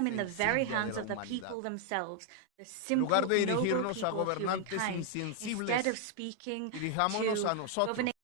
them in the very sencilla de hands la of the humanidad. people themselves, the En lugar simple, de noble dirigirnos a people of gobernantes humankind, instead of insensibles, speaking dirijámonos to a nosotros, governing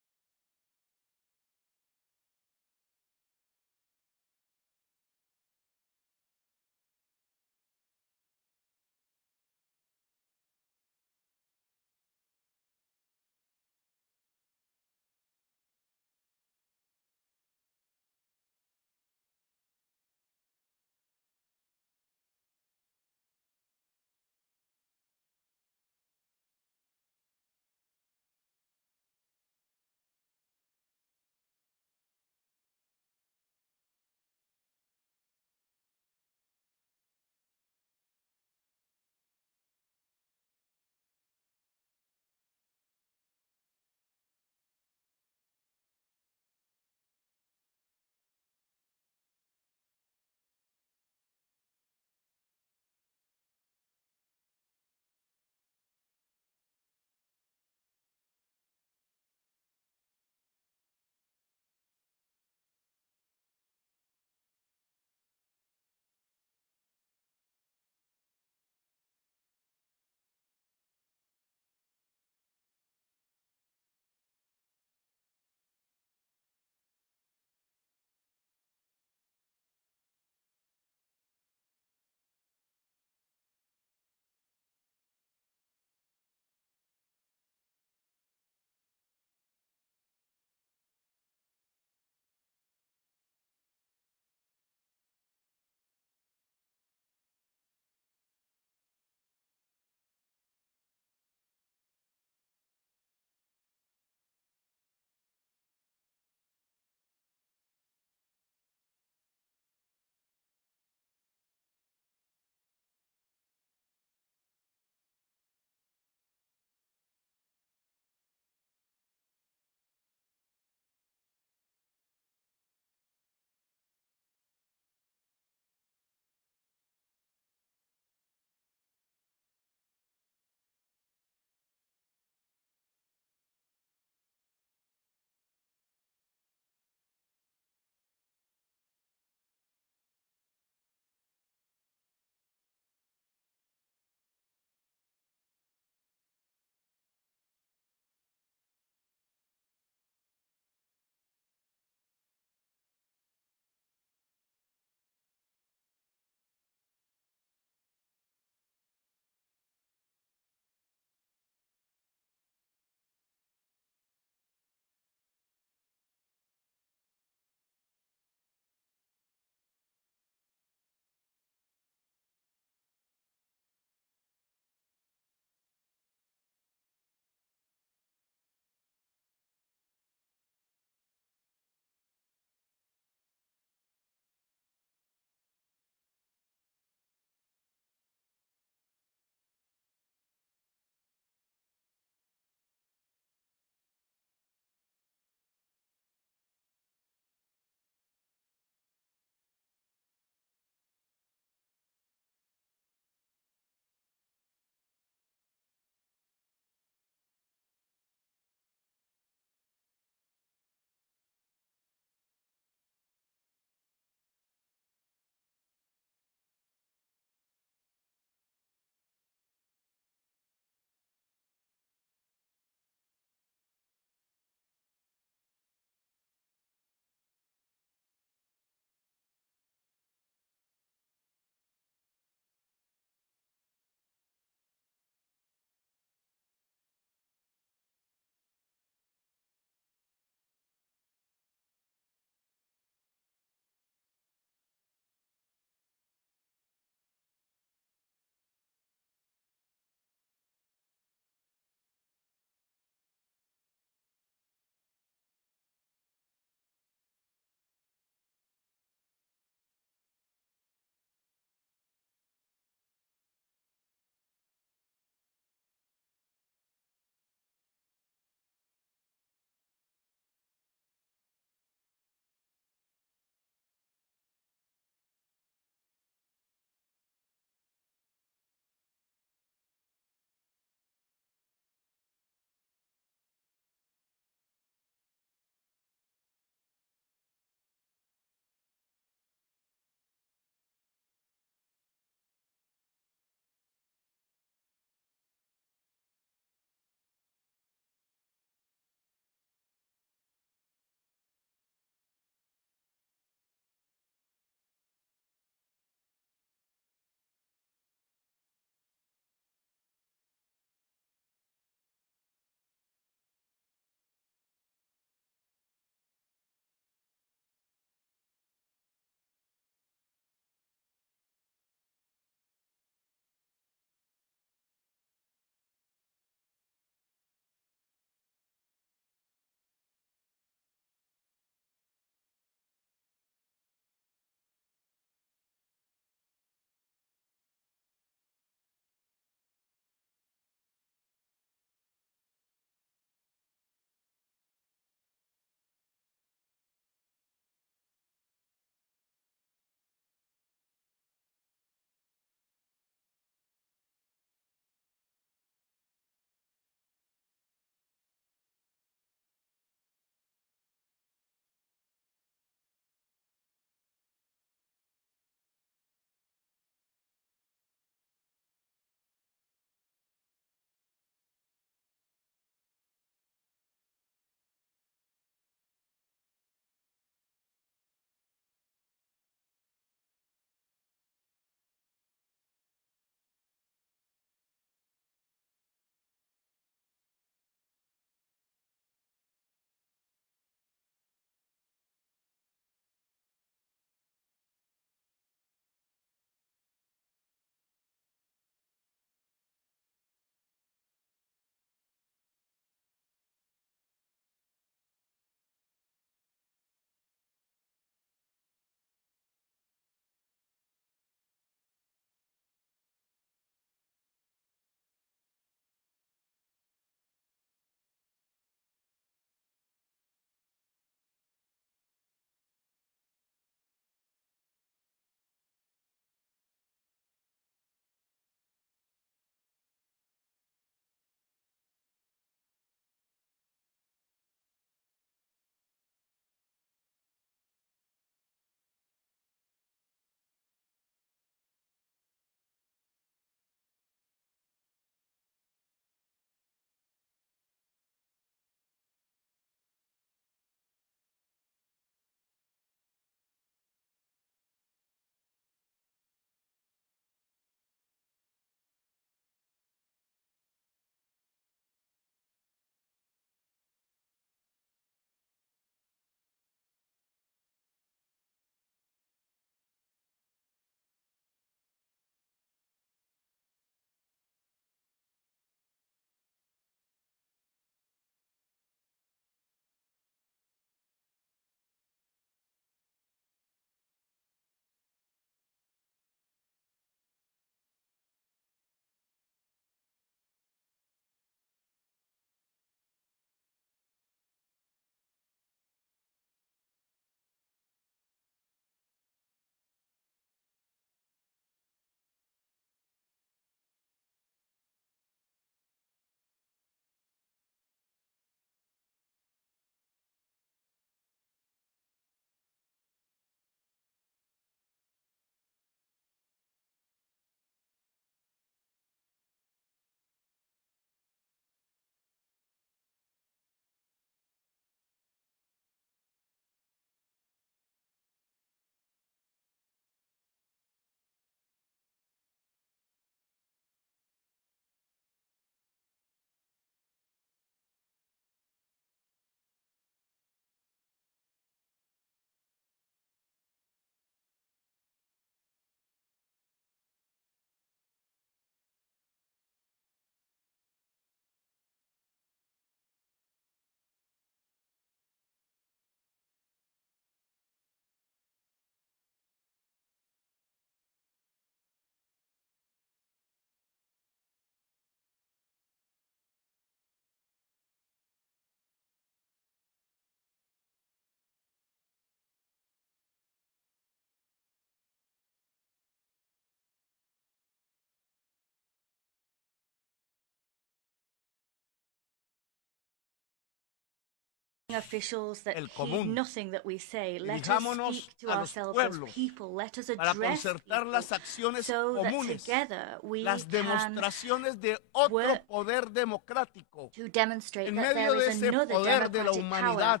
officials that el heed común. nothing that we say. Let us Dirijámonos speak to a los ourselves as pueblos people. Let us para address concertar people las acciones so that comunes, together we las can demostraciones de otro work poder democrático to demonstrate en that medio there de is ese another poder de la democratic power, humanidad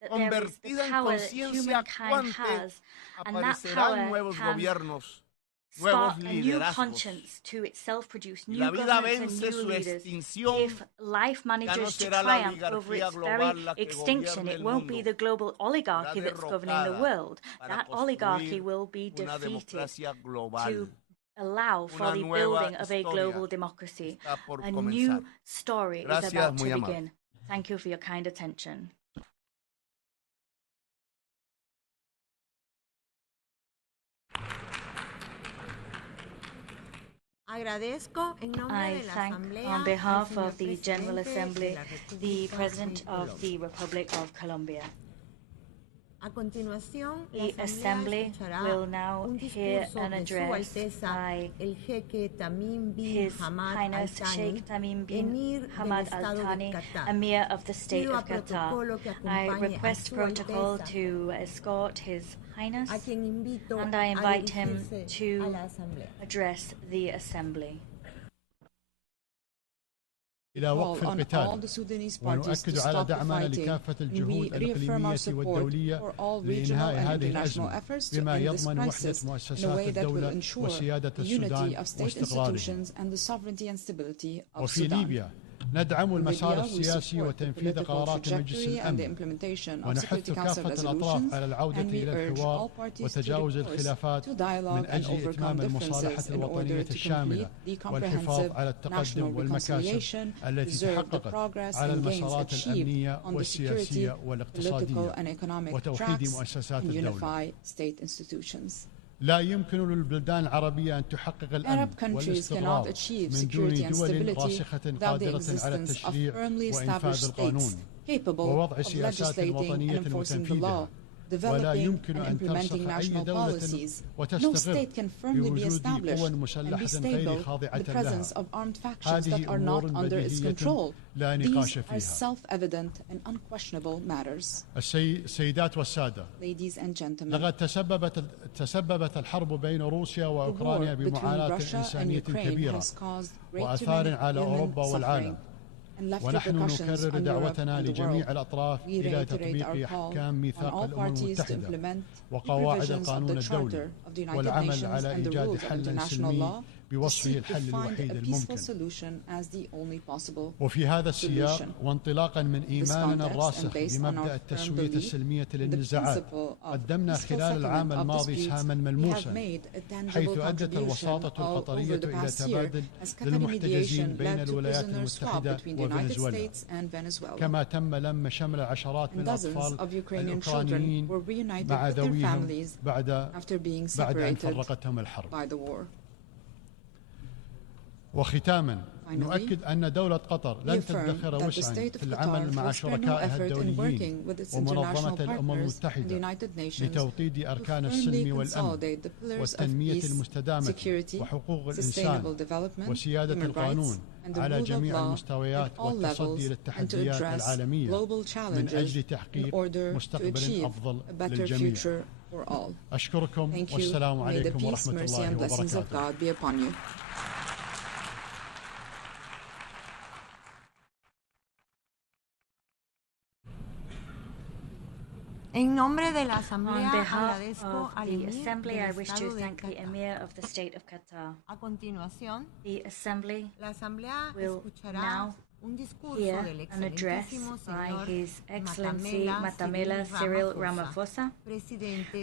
that there is the convertida en power that conciencia humankind actuante. has, and that Aparecerán power nuevos can gobiernos, nuevos spark a new liderazgos. conscience to itself produce Y new la vida governments and vence new su leaders. extinción, If life ya no manages to será la triumph over oligarquía its very global la que extinction, gobierne it el won't be mundo. the global oligarchy Será that's governing the derrocada world. para That oligarchy construir will be una defeated democracia global. to allow for Una the nueva building of a historia global democracy. está por A comenzar. new story is Gracias, about muy to amable. begin. Thank you for your kind attention. Agradezco en nombre I de la thank, Asamblea on behalf al of the señor General Presidente Assembly, de la the República President de of Colombia. the Republic of Colombia. A continuación, la The Assembly escuchará will now un hear discurso an de Su address Alteza by el jeque Tamim bin His Hamad Highness Al Thani, Sheikh Tamim bin emir del Hamad Al Estado de Thani, Qatar. Emir of the State Pido a of Qatar. protocolo que I acompañe a request Su protocol Alteza, to escort His Highness, a quien invito and I a invite him dirigirse a to la Asamblea. address the Assembly. إلى وقف القتال ونؤكد على دعمنا لكافة الجهود الإقليمية والدولية لإنهاء هذه الأزمة بما يضمن وحدة مؤسسات الدولة وسيادة السودان واستقراره. وفي ليبيا ندعم المسار السياسي وتنفيذ قرارات مجلس الأمن ونحث كافة الأطراف على العودة إلى الحوار وتجاوز الخلافات من أجل إتمام المصالحة الوطنية الشاملة والحفاظ على التقدم والمكاسب التي تحققت على المسارات الأمنية والسياسية والاقتصادية وتوحيد مؤسسات الدولة. لا يمكن للبلدان العربية أن تحقق الأمن والاستقرار من دون دول راسخة قادرة على التشريع وإنفاذ القانون ووضع سياسات وطنية وتنفيذها. ولا يمكن أن ترسخ أي دولة وتستقر بوجود قوى مسلحة غير خاضعة لها. هذه أمور بديهية لا نقاش فيها. السيدات والسادة، لقد تسببت الحرب بين روسيا وأوكرانيا بمعاناة إنسانية كبيرة وآثار على أوروبا والعالم. ونحن نكرر دعوتنا لجميع الأطراف إلى تطبيق أحكام ميثاق الأمم المتحدة وقواعد القانون الدولي والعمل على إيجاد حل سلمي بوصفه الحل الوحيد الممكن. وفي هذا السياق وانطلاقا من إيماننا الراسخ بمبدأ التسوية السلمية للنزاعات، قدمنا خلال العام الماضي سهاما ملموسا حيث أدت الوساطة القطرية إلى تبادل للمحتجزين بين الولايات المتحدة وفنزويلا، كما تم لم شمل عشرات من الأطفال الأوكرانيين مع ذويهم بعد أن فرقتهم الحرب. وختاما نؤكد أن دولة قطر لن تدخر وسعا في العمل مع شركائها الدوليين ومنظمة الأمم المتحدة لتوطيد أركان السلم والأمن والتنمية المستدامة وحقوق الإنسان وسيادة القانون على جميع المستويات والتصدي للتحديات العالمية من أجل تحقيق مستقبل أفضل للجميع. أشكركم والسلام عليكم ورحمة الله وبركاته. En nombre de la On Asamblea, behalf agradezco of al the Emir Assembly, del I wish to Estado de thank the Qatar. Emir of the State of Qatar. A continuación, The Assembly la Asamblea will escuchará now un discurso hear del an address excelentísimo by señor His Excellency Matamela Cyril Cyril Ramaphosa,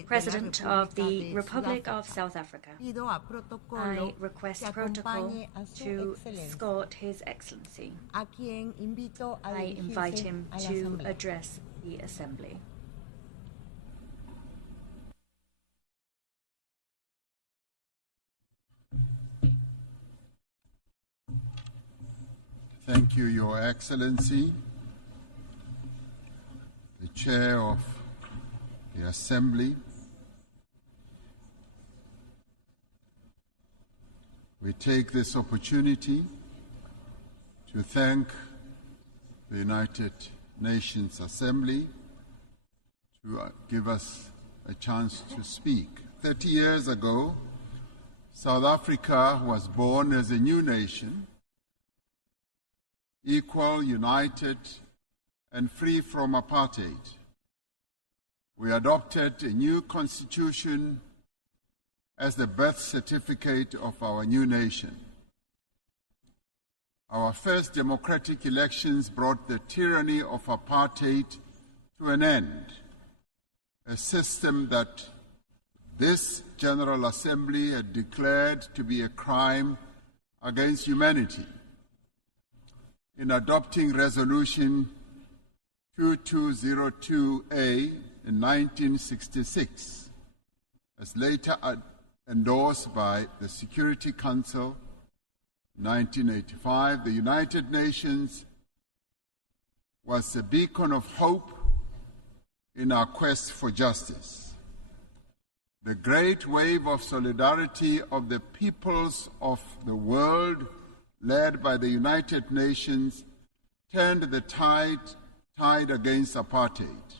President of the Republic of South Africa. Pido a protocolo I request que protocol acompañe a su to excelencia, escort His Excellency. a quien invito a I invite dirigirse him a la to Asamblea. address the Assembly. Thank you, Your Excellency, the Chair of the Assembly. We take this opportunity to thank the United Nations Assembly to give us a chance to speak. 30 years ago, South Africa was born as a new nation, equal, united, and free from apartheid. We adopted a new constitution as the birth certificate of our new nation. Our first democratic elections brought the tyranny of apartheid to an end, a system that this General Assembly had declared to be a crime against humanity. In adopting Resolution 2202A in 1966, as later endorsed by the Security Council in 1985, the United Nations was a beacon of hope in our quest for justice. The great wave of solidarity of the peoples of the world, led by the United Nations, turned the tide against apartheid.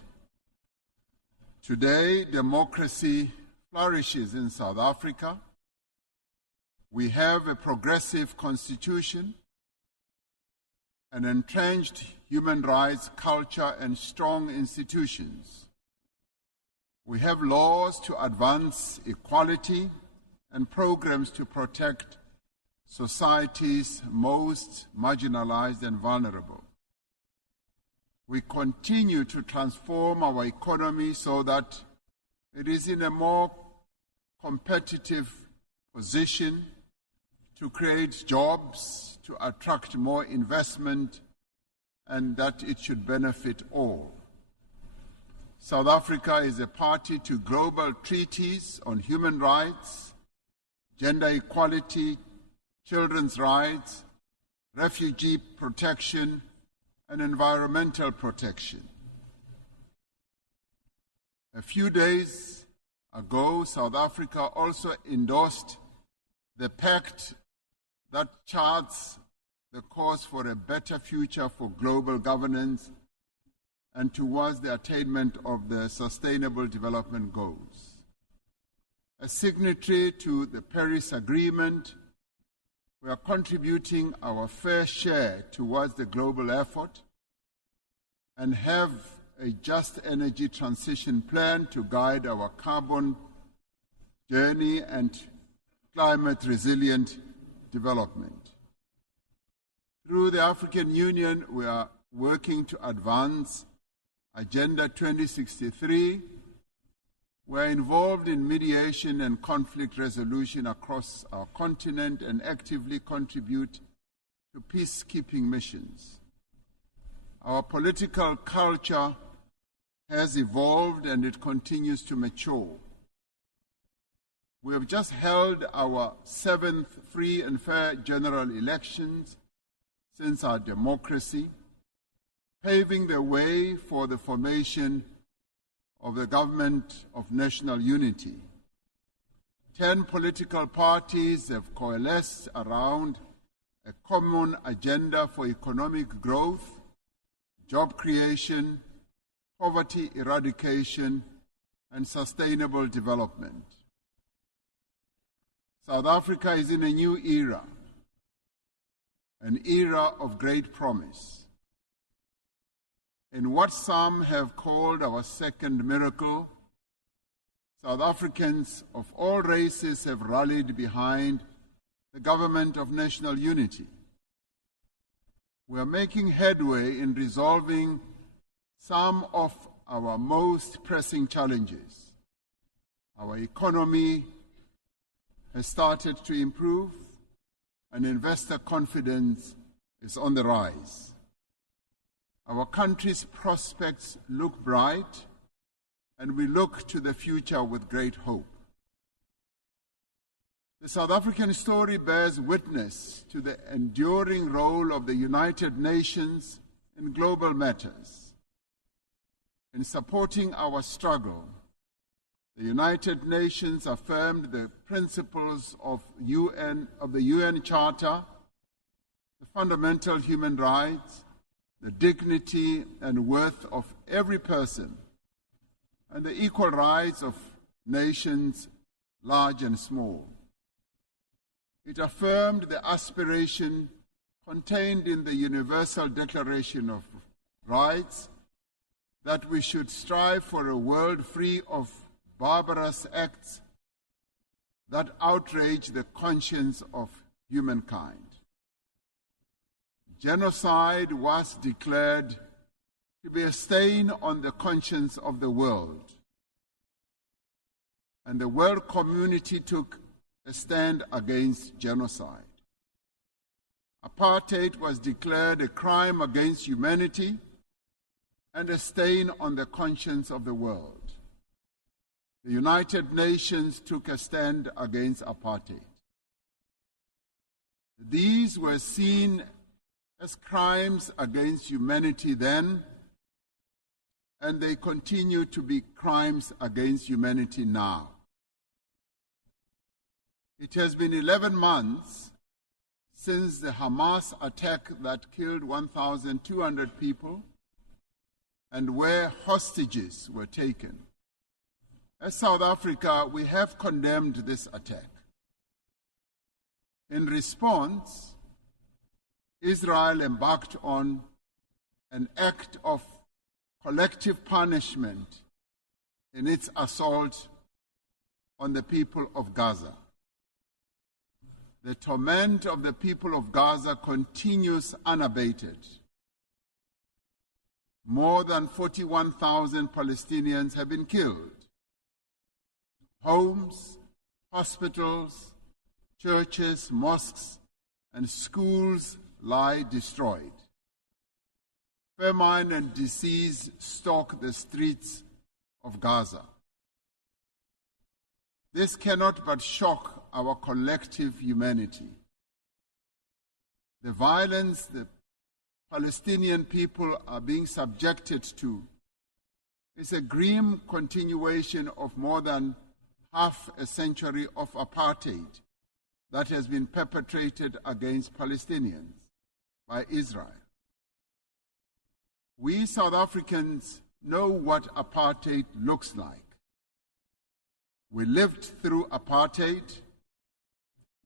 Today, democracy flourishes in South Africa. We have a progressive constitution, an entrenched human rights culture, and strong institutions. We have laws to advance equality and programs to protect society's most marginalized and vulnerable. We continue to transform our economy so that it is in a more competitive position to create jobs, to attract more investment, and that it should benefit all. South Africa is a party to global treaties on human rights, gender equality, children's rights, refugee protection, and environmental protection. A few days ago, South Africa also endorsed the pact that charts the course for a better future for global governance and towards the attainment of the Sustainable Development Goals. As signatory to the Paris Agreement, we are contributing our fair share towards the global effort and have a just energy transition plan to guide our carbon journey and climate-resilient development. Through the African Union, we are working to advance Agenda 2063. We're involved in mediation and conflict resolution across our continent and actively contribute to peacekeeping missions. Our political culture has evolved and it continues to mature. We have just held our 7th free and fair general elections since our democracy, paving the way for the formation of the Government of National Unity. 10 political parties have coalesced around a common agenda for economic growth, job creation, poverty eradication, and sustainable development. South Africa is in a new era, an era of great promise. In what some have called our second miracle, South Africans of all races have rallied behind the Government of National Unity. We are making headway in resolving some of our most pressing challenges. Our economy has started to improve, and investor confidence is on the rise. Our country's prospects look bright, and we look to the future with great hope. The South African story bears witness to the enduring role of the United Nations in global matters. In supporting our struggle, the United Nations affirmed the principles of the UN Charter, the fundamental human rights, the dignity and worth of every person, and the equal rights of nations, large and small. It affirmed the aspiration contained in the Universal Declaration of Rights that we should strive for a world free of barbarous acts that outrage the conscience of humankind. Genocide was declared to be a stain on the conscience of the world, and the world community took a stand against genocide. Apartheid was declared a crime against humanity and a stain on the conscience of the world. The United Nations took a stand against apartheid. These were seen as crimes against humanity then, and they continue to be crimes against humanity now. It has been 11 months since the Hamas attack that killed 1,200 people and where hostages were taken. As South Africa, we have condemned this attack. In response, Israel embarked on an act of collective punishment in its assault on the people of Gaza. The torment of the people of Gaza continues unabated. More than 41,000 Palestinians have been killed. Homes, hospitals, churches, mosques, and schools lie destroyed. Famine and disease stalk the streets of Gaza. This cannot but shock our collective humanity. The violence the Palestinian people are being subjected to is a grim continuation of more than half a century of apartheid that has been perpetrated against Palestinians by Israel. We South Africans know what apartheid looks like. We lived through apartheid.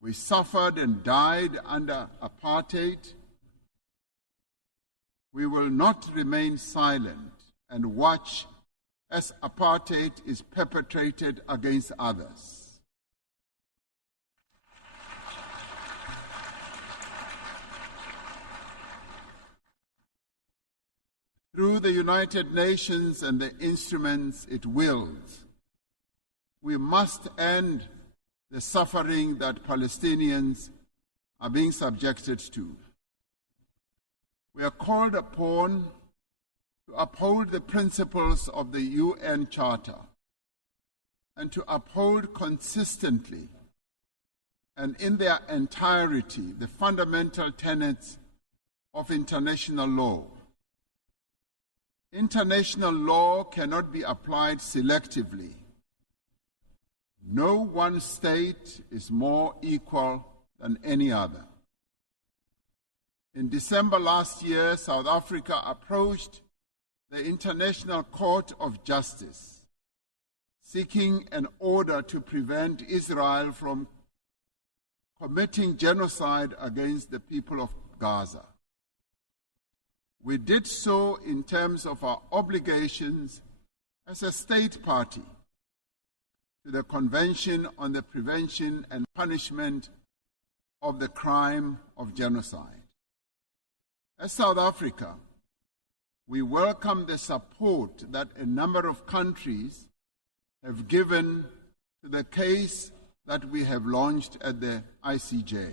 We suffered and died under apartheid. We will not remain silent and watch as apartheid is perpetrated against others. Through the United Nations and the instruments it wields, we must end the suffering that Palestinians are being subjected to. We are called upon to uphold the principles of the UN Charter and to uphold consistently and in their entirety the fundamental tenets of international law. International law cannot be applied selectively. No one state is more equal than any other. In December last year, South Africa approached the International Court of Justice, seeking an order to prevent Israel from committing genocide against the people of Gaza. We did so in terms of our obligations as a state party to the Convention on the Prevention and Punishment of the Crime of Genocide. As South Africa, we welcome the support that a number of countries have given to the case that we have launched at the ICJ.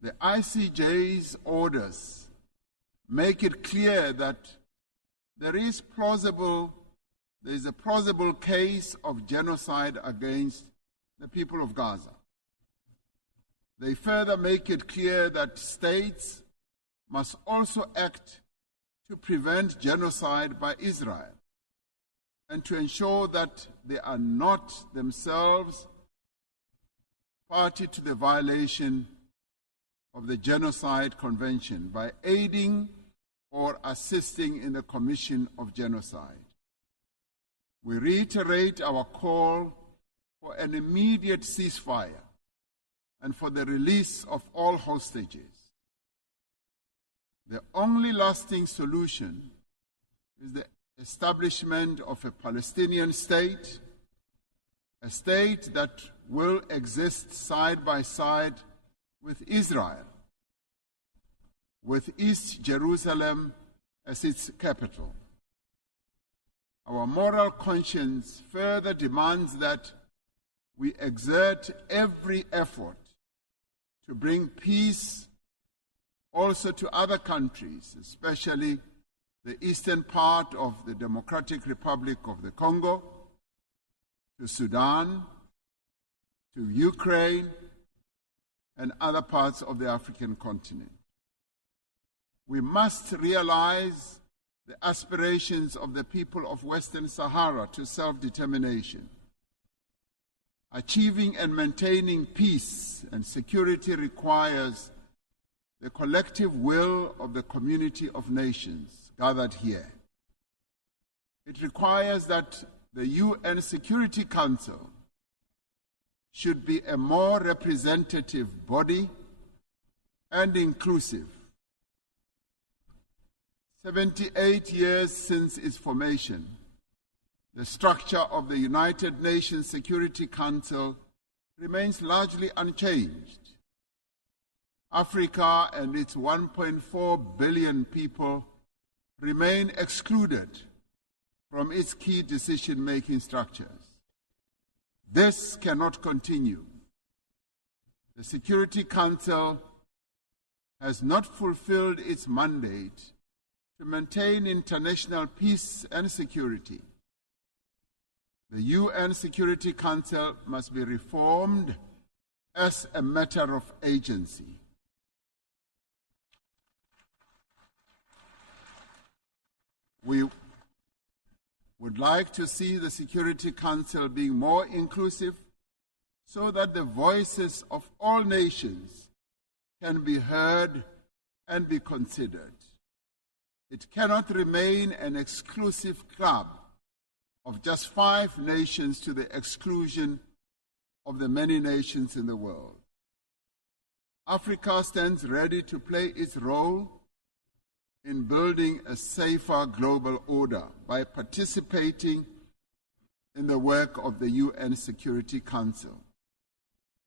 The ICJ's orders make it clear that there is a plausible case of genocide against the people of Gaza. They further make it clear that states must also act to prevent genocide by Israel and to ensure that they are not themselves party to the violation of the Genocide Convention by aiding or assisting in the commission of genocide. We reiterate our call for an immediate ceasefire and for the release of all hostages. The only lasting solution is the establishment of a Palestinian state, a state that will exist side by side with Israel, with East Jerusalem as its capital. Our moral conscience further demands that we exert every effort to bring peace also to other countries, especially the eastern part of the Democratic Republic of the Congo, to Sudan, to Ukraine, and other parts of the African continent. We must realize the aspirations of the people of Western Sahara to self-determination. Achieving and maintaining peace and security requires the collective will of the community of nations gathered here. It requires that the UN Security Council should be a more representative body and inclusive. 78 years since its formation, the structure of the United Nations Security Council remains largely unchanged. Africa and its 1.4 billion people remain excluded from its key decision-making structures. This cannot continue. The Security Council has not fulfilled its mandate to maintain international peace and security. The UN Security Council must be reformed as a matter of agency. We would like to see the Security Council being more inclusive so that the voices of all nations can be heard and be considered. It cannot remain an exclusive club of just 5 nations to the exclusion of the many nations in the world. Africa stands ready to play its role in building a safer global order by participating in the work of the UN Security Council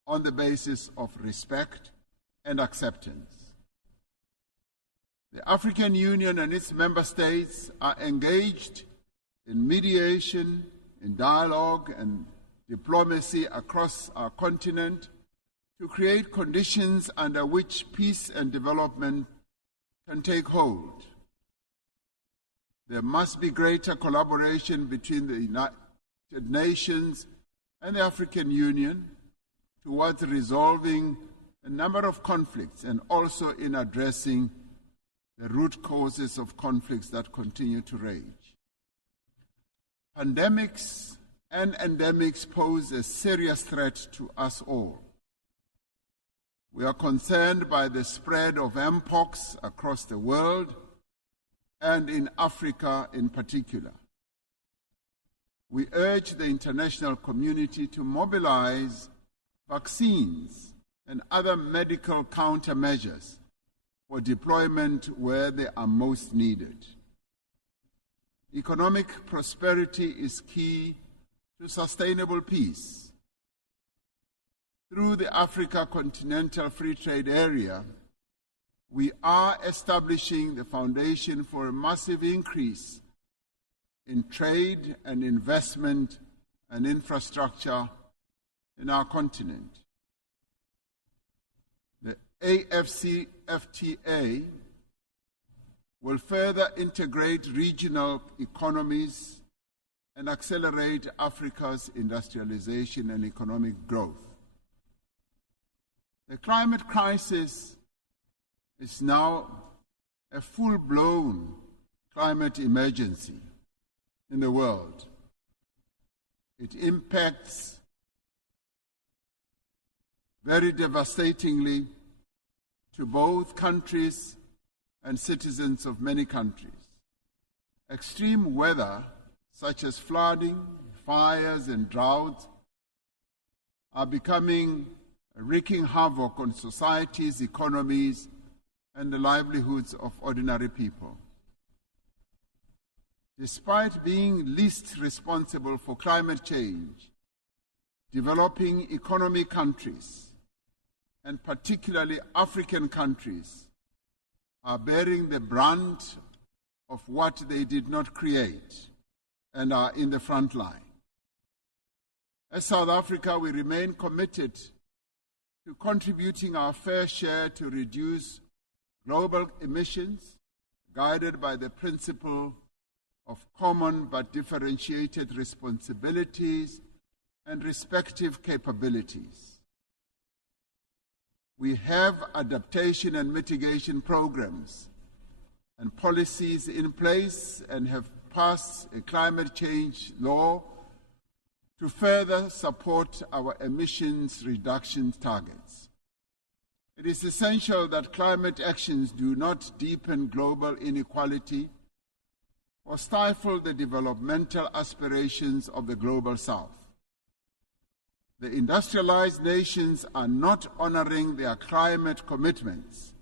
on the basis of respect and acceptance. The African Union and its member states are engaged in mediation, in dialogue and diplomacy across our continent to create conditions under which peace and development can take hold. There must be greater collaboration between the United Nations and the African Union towards resolving a number of conflicts and also in addressing the root causes of conflicts that continue to rage. Pandemics and endemics pose a serious threat to us all. We are concerned by the spread of mpox across the world and in Africa in particular. We urge the international community to mobilize vaccines and other medical countermeasures for deployment where they are most needed. Economic prosperity is key to sustainable peace. Through the Africa Continental Free Trade Area, we are establishing the foundation for a massive increase in trade and investment and infrastructure in our continent. The AFCFTA will further integrate regional economies and accelerate Africa's industrialization and economic growth. The climate crisis is now a full-blown climate emergency in the world. It impacts very devastatingly to both countries and citizens of many countries. Extreme weather, such as flooding, fires, and droughts, are wreaking havoc on societies, economies, and the livelihoods of ordinary people. Despite being least responsible for climate change, developing economy countries, and particularly African countries, are bearing the brunt of what they did not create and are in the front line. As South Africa, we remain committed to contributing our fair share to reduce global emissions, guided by the principle of common but differentiated responsibilities and respective capabilities. We have adaptation and mitigation programs and policies in place and have passed a climate change law to further support our emissions reduction targets. It is essential that climate actions do not deepen global inequality or stifle the developmental aspirations of the Global South. The industrialized nations are not honoring their climate commitments,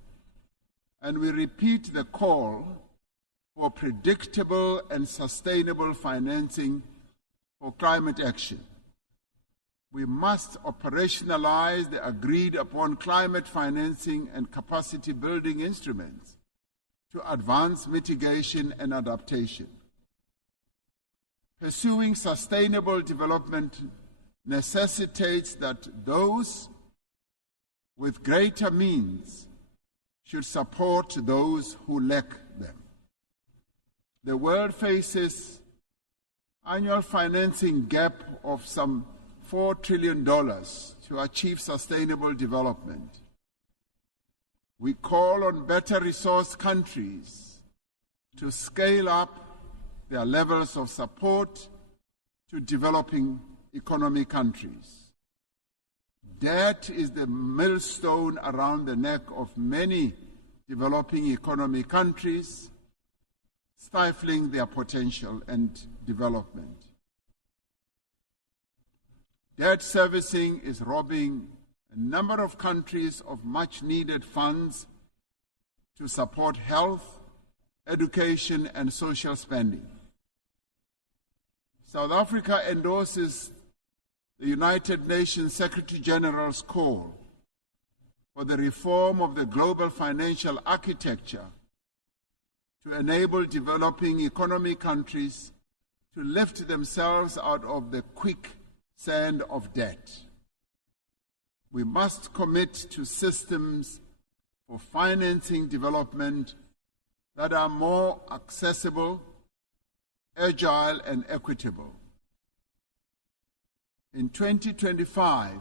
and we repeat the call for predictable and sustainable financing for climate action. We must operationalize the agreed-upon climate financing and capacity-building instruments to advance mitigation and adaptation. Pursuing sustainable development necessitates that those with greater means should support those who lack them. The world faces annual financing gap of some $4 trillion to achieve sustainable development. We call on better resourced countries to scale up their levels of support to developing economy countries. Debt is the millstone around the neck of many developing economy countries, stifling their potential and development. Debt servicing is robbing a number of countries of much-needed funds to support health, education, and social spending. South Africa endorses the United Nations Secretary General's call for the reform of the global financial architecture to enable developing economy countries to lift themselves out of the quicksand of debt. We must commit to systems for financing development that are more accessible, agile, and equitable. In 2025,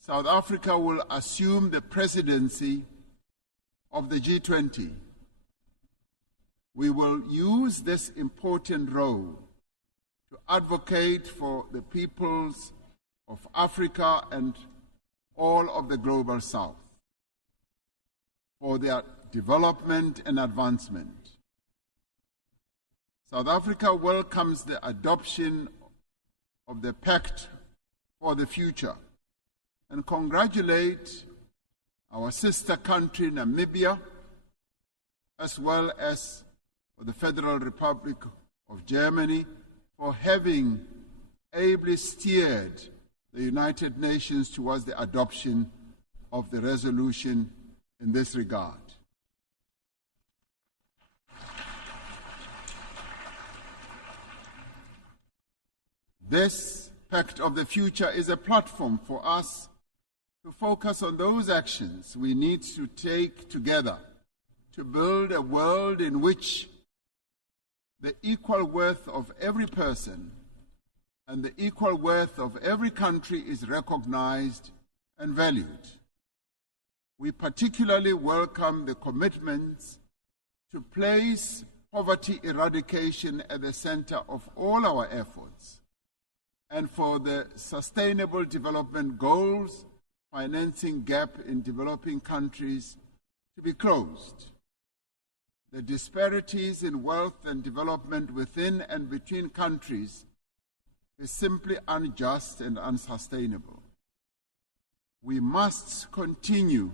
South Africa will assume the presidency of the G20. We will use this important role to advocate for the peoples of Africa and all of the Global South, for their development and advancement. South Africa welcomes the adoption of the Pact for the Future and congratulates our sister country, Namibia, as well as for the Federal Republic of Germany for having ably steered the United Nations towards the adoption of the resolution in this regard. This Pact of the Future is a platform for us to focus on those actions we need to take together to build a world in which the equal worth of every person and the equal worth of every country is recognized and valued. We particularly welcome the commitments to place poverty eradication at the center of all our efforts, and for the Sustainable Development Goals financing gap in developing countries to be closed. the disparities in wealth and development within and between countries is simply unjust and unsustainable. We must continue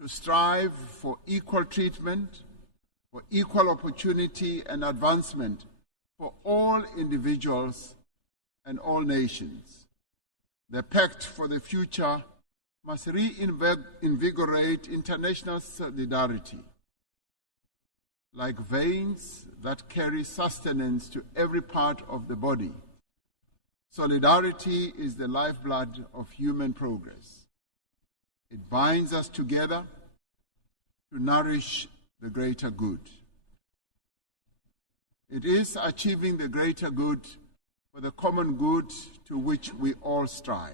to strive for equal treatment, for equal opportunity and advancement for all individuals and all nations. The Pact for the Future must reinvigorate international solidarity, like veins that carry sustenance to every part of the body. Solidarity is the lifeblood of human progress. It binds us together to nourish the greater good. It is achieving the greater good for the common good to which we all strive.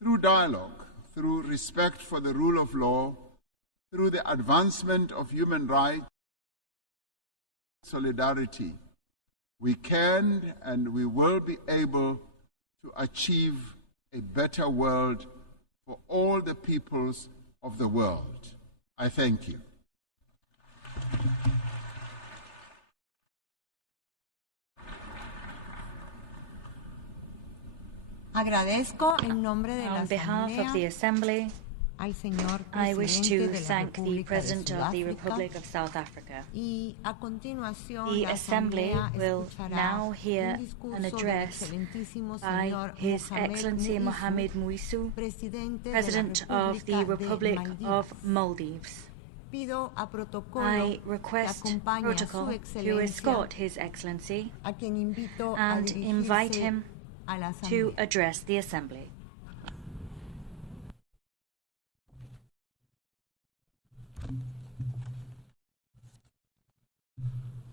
Through dialogue, through respect for the rule of law, through the advancement of human rights, solidarity, we can and we will be able to achieve a better world for all the peoples of the world. I thank you. Agradezco en nombre de la On behalf of the Asamblea Assembly, al señor I wish to presidente de la thank the República de President of the Sudáfrica. Republic of South Africa. Y a continuación, The la Assembly Asamblea will escuchará now hear un discurso an del address excelentísimo by señor His Mohamed Excellency Muizu, Mohamed Muizu, President of the Republic of Maldives. Maldives. Pido a protocolo I que request acompañe a protocol su to excelencia, escort His Excellency a quien invito a and invite dirigirse him a la to Asamblea. address the Assembly.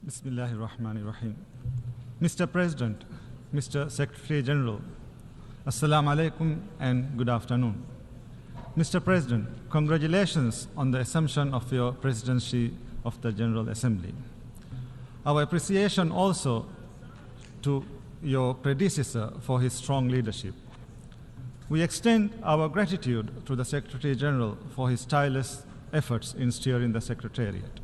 Bismillahir Rahmanir Rahim. Mr. President, Mr. Secretary General, Assalamu alaikum and good afternoon. Mr. President, congratulations on the assumption of your presidency of the General Assembly. Our appreciation also to your predecessor for his strong leadership. We extend our gratitude to the Secretary General for his tireless efforts in steering the Secretariat.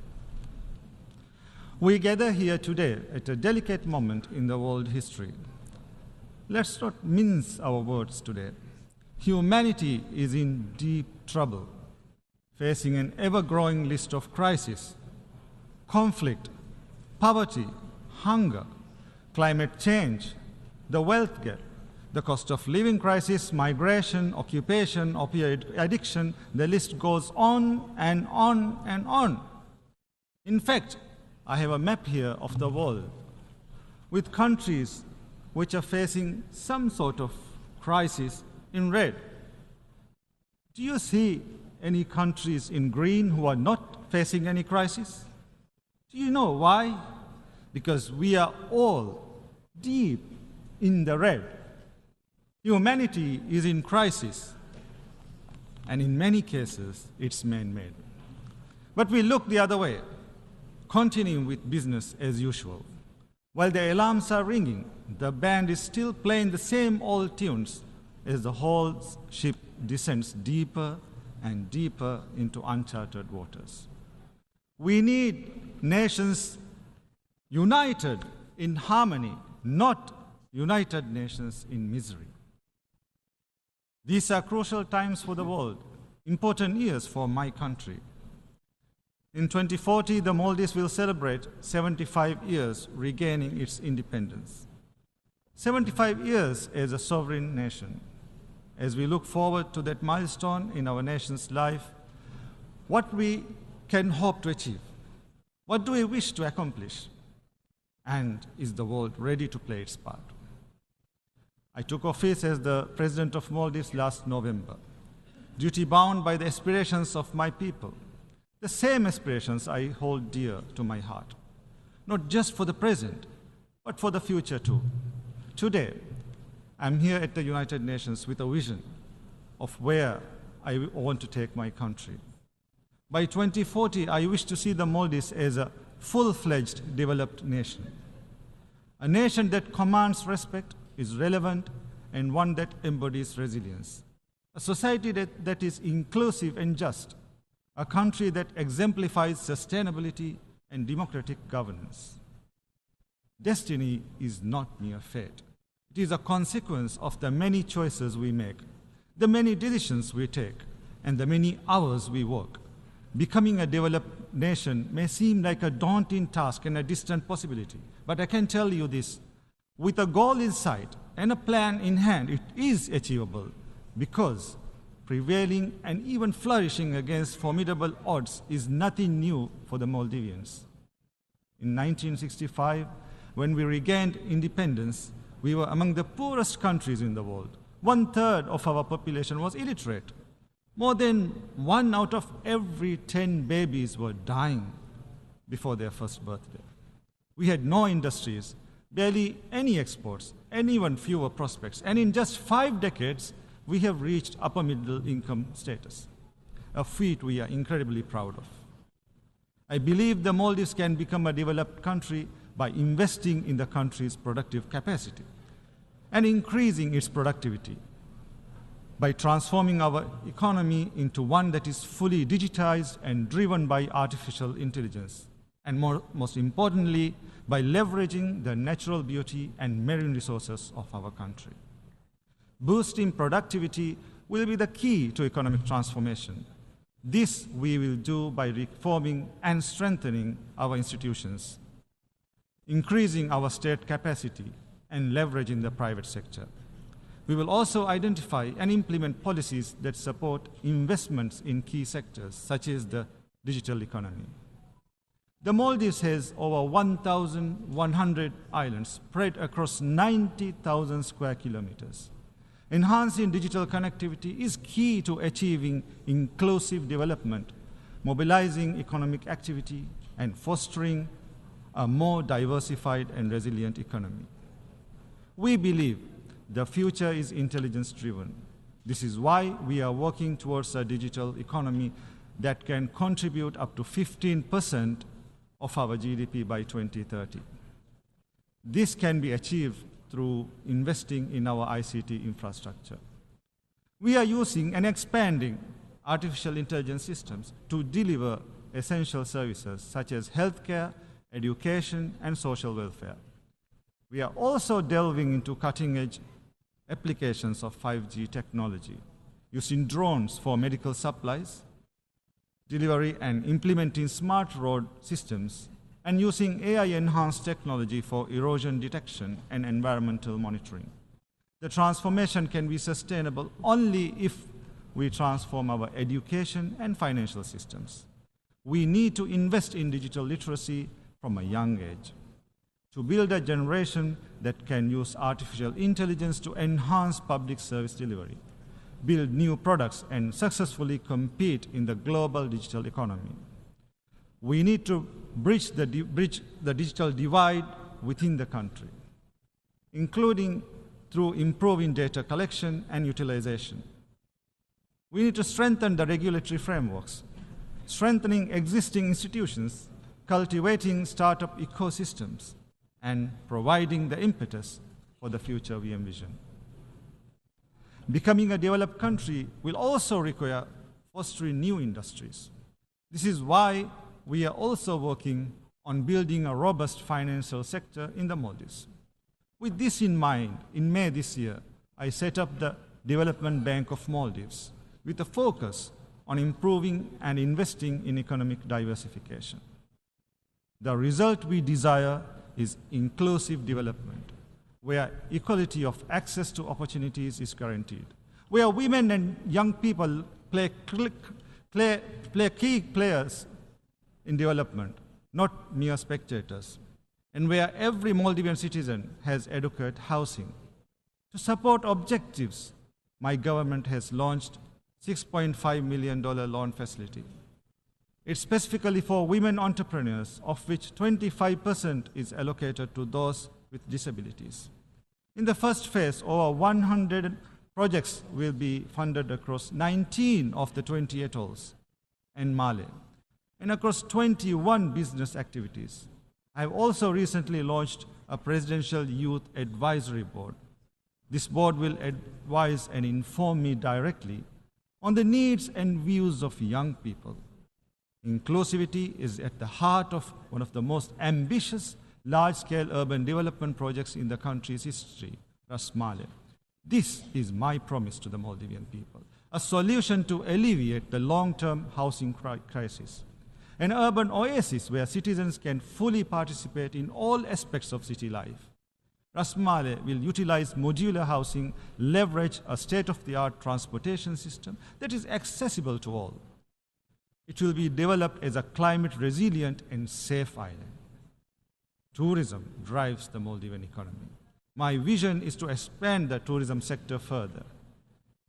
We gather here today at a delicate moment in the world history. Let's not mince our words today. Humanity is in deep trouble, facing an ever-growing list of crises: conflict, poverty, hunger, climate change, the wealth gap, the cost of living crisis, migration, occupation, opioid addiction. The list goes on and on and on. In fact, I have a map here of the world with countries which are facing some sort of crisis in red. Do you see any countries in green who are not facing any crisis? Do you know why? Because we are all deep in the red. Humanity is in crisis, and in many cases, it's man-made. But we look the other way, continuing with business as usual. While the alarms are ringing, the band is still playing the same old tunes as the whole ship descends deeper and deeper into uncharted waters. We need nations united in harmony, not united nations in misery. These are crucial times for the world, important years for my country. In 2040, the Maldives will celebrate 75 years regaining its independence. 75 years as a sovereign nation. As we look forward to that milestone in our nation's life, what we can hope to achieve? What do we wish to accomplish? And is the world ready to play its part? I took office as the President of Maldives last November, duty-bound by the aspirations of my people. The same aspirations I hold dear to my heart, not just for the present, but for the future too. Today, I'm here at the United Nations with a vision of where I want to take my country. By 2040, I wish to see the Maldives as a full-fledged developed nation, a nation that commands respect, is relevant, and one that embodies resilience, a society that is inclusive and just, a country that exemplifies sustainability and democratic governance. Destiny is not mere fate. It is a consequence of the many choices we make, the many decisions we take, and the many hours we work. Becoming a developed nation may seem like a daunting task and a distant possibility, but I can tell you this, with a goal in sight and a plan in hand, it is achievable, because prevailing and even flourishing against formidable odds is nothing new for the Maldivians. In 1965, when we regained independence, we were among the poorest countries in the world. 1/3 of our population was illiterate. More than 1 out of every 10 babies were dying before their first birthday. We had no industries, barely any exports, and even fewer prospects. And in just 5 decades, we have reached upper middle income status, a feat we are incredibly proud of. I believe the Maldives can become a developed country by investing in the country's productive capacity and increasing its productivity, by transforming our economy into one that is fully digitized and driven by artificial intelligence, and most importantly, by leveraging the natural beauty and marine resources of our country. Boosting productivity will be the key to economic transformation. This we will do by reforming and strengthening our institutions, increasing our state capacity, and leveraging the private sector. We will also identify and implement policies that support investments in key sectors, such as the digital economy. The Maldives has over 1,100 islands spread across 90,000 square kilometers. Enhancing digital connectivity is key to achieving inclusive development, mobilizing economic activity, and fostering a more diversified and resilient economy. We believe the future is intelligence-driven. This is why we are working towards a digital economy that can contribute up to 15% of our GDP by 2030. This can be achieved through investing in our ICT infrastructure. We are using and expanding artificial intelligence systems to deliver essential services such as healthcare, education, and social welfare. We are also delving into cutting-edge applications of 5G technology, using drones for medical supplies, delivery and implementing smart road systems, and using AI-enhanced technology for erosion detection and environmental monitoring. The transformation can be sustainable only if we transform our education and financial systems. We need to invest in digital literacy from a young age, to build a generation that can use artificial intelligence to enhance public service delivery, build new products, and successfully compete in the global digital economy. We need to bridge the digital divide within the country, including through improving data collection and utilization. We need to strengthen the regulatory frameworks, strengthening existing institutions, cultivating startup ecosystems, and providing the impetus for the future we envision. Becoming a developed country will also require fostering new industries. This is why we are also working on building a robust financial sector in the Maldives. With this in mind, in May this year, I set up the Development Bank of Maldives with a focus on improving and investing in economic diversification. The result we desire is inclusive development, where equality of access to opportunities is guaranteed, where women and young people play key players in development, not mere spectators, and where every Maldivian citizen has adequate housing. To support objectives, my government has launched $6.5 million loan facility. It's specifically for women entrepreneurs, of which 25% is allocated to those with disabilities. In the first phase, over 100 projects will be funded across 19 of the 20 atolls and Male, and across 21 business activities. I have also recently launched a Presidential Youth Advisory Board. This board will advise and inform me directly on the needs and views of young people, Inclusivity is at the heart of one of the most ambitious large-scale urban development projects in the country's history, Ras Malé. This is my promise to the Maldivian people, a solution to alleviate the long-term housing crisis, an urban oasis where citizens can fully participate in all aspects of city life. Ras Malé will utilize modular housing, leverage a state-of-the-art transportation system that is accessible to all. It will be developed as a climate-resilient and safe island. Tourism drives the Maldivian economy. My vision is to expand the tourism sector further.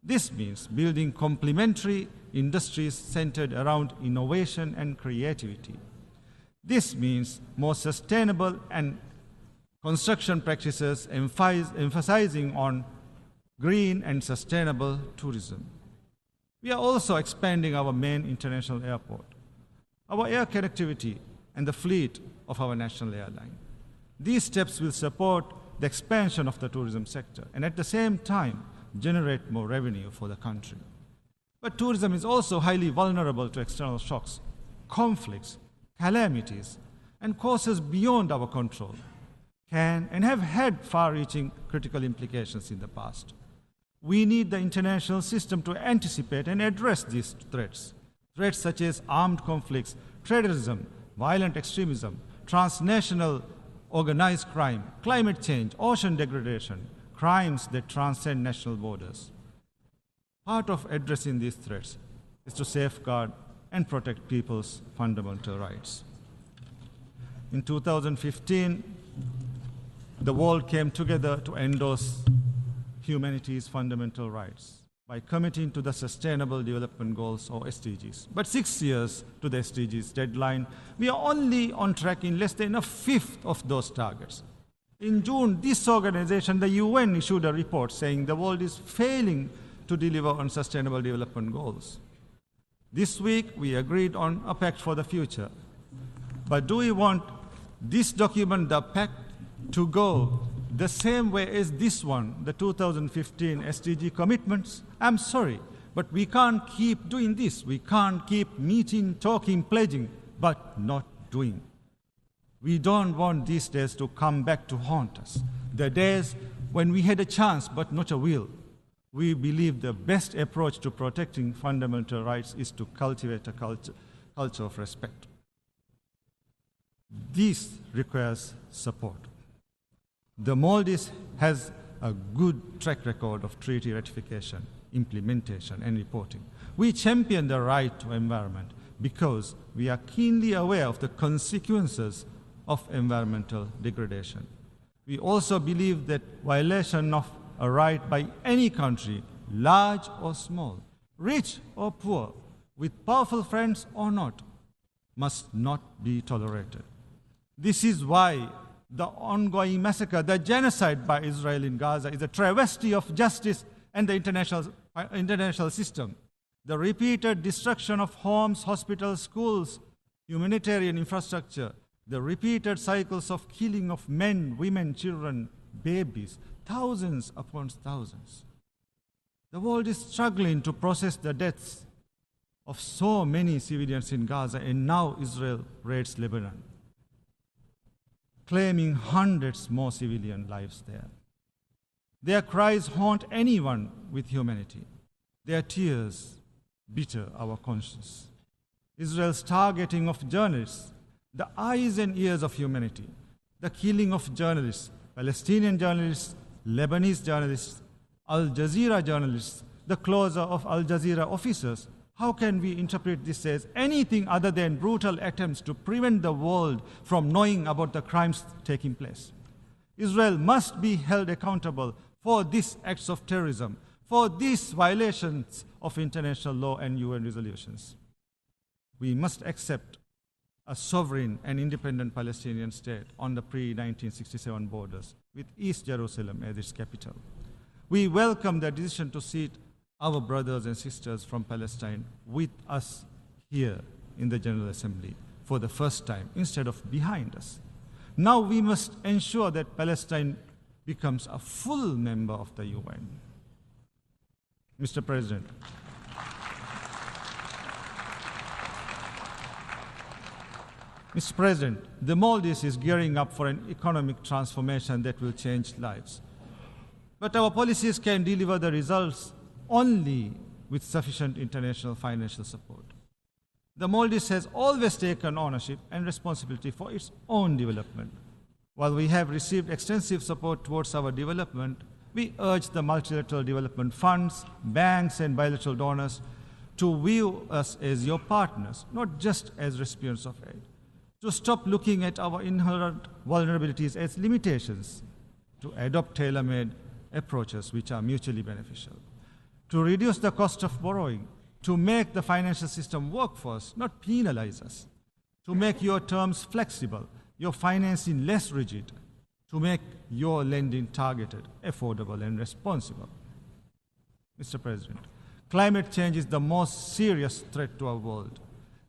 This means building complementary industries centered around innovation and creativity. This means more sustainable and construction practices emphasizing on green and sustainable tourism. We are also expanding our main international airport, our air connectivity, and the fleet of our national airline. These steps will support the expansion of the tourism sector and at the same time generate more revenue for the country. But tourism is also highly vulnerable to external shocks, conflicts, calamities, and causes beyond our control, can and have had far-reaching critical implications in the past. We need the international system to anticipate and address these threats. Threats such as armed conflicts, terrorism, violent extremism, transnational organized crime, climate change, ocean degradation, crimes that transcend national borders. Part of addressing these threats is to safeguard and protect people's fundamental rights. In 2015, the world came together to endorse humanity's fundamental rights by committing to the Sustainable Development Goals, or SDGs. But 6 years to the SDGs deadline, we are only on track in less than a fifth of those targets. In June, this organization, the UN, issued a report saying the world is failing to deliver on Sustainable Development Goals. This week, we agreed on a pact for the future. But do we want this document, the pact, to go the same way as this one, the 2015 SDG commitments? I'm sorry, but we can't keep doing this. We can't keep meeting, talking, pledging, but not doing. We don't want these days to come back to haunt us. The days when we had a chance but not a will. We believe the best approach to protecting fundamental rights is to cultivate a culture of respect. This requires support. The Maldives has a good track record of treaty ratification, implementation, and reporting. We champion the right to environment because we are keenly aware of the consequences of environmental degradation. We also believe that violation of a right by any country, large or small, rich or poor, with powerful friends or not, must not be tolerated. This is why the ongoing massacre, the genocide by Israel in Gaza, is a travesty of justice and the international system. The repeated destruction of homes, hospitals, schools, humanitarian infrastructure, the repeated cycles of killing of men, women, children, babies, thousands upon thousands. The world is struggling to process the deaths of so many civilians in Gaza, and now Israel raids Lebanon, claiming hundreds more civilian lives there. Their cries haunt anyone with humanity. Their tears bitter our conscience. Israel's targeting of journalists, the eyes and ears of humanity, the killing of journalists, Palestinian journalists, Lebanese journalists, Al Jazeera journalists, the closure of Al Jazeera officers. How can we interpret this as anything other than brutal attempts to prevent the world from knowing about the crimes taking place? Israel must be held accountable for these acts of terrorism, for these violations of international law and UN resolutions. We must accept a sovereign and independent Palestinian state on the pre-1967 borders, with East Jerusalem as its capital. We welcome the decision to seat our brothers and sisters from Palestine with us here in the General Assembly for the first time, instead of behind us. Now we must ensure that Palestine becomes a full member of the UN. Mr. President, Mr. President, the Maldives is gearing up for an economic transformation that will change lives. But our policies can deliver the results only with sufficient international financial support. The Maldives has always taken ownership and responsibility for its own development. While we have received extensive support towards our development, we urge the multilateral development funds, banks, and bilateral donors to view us as your partners, not just as recipients of aid, to stop looking at our inherent vulnerabilities as limitations, to adopt tailor-made approaches which are mutually beneficial, to reduce the cost of borrowing, to make the financial system work for us, not penalize us, to make your terms flexible, your financing less rigid, to make your lending targeted, affordable, and responsible. Mr. President, climate change is the most serious threat to our world,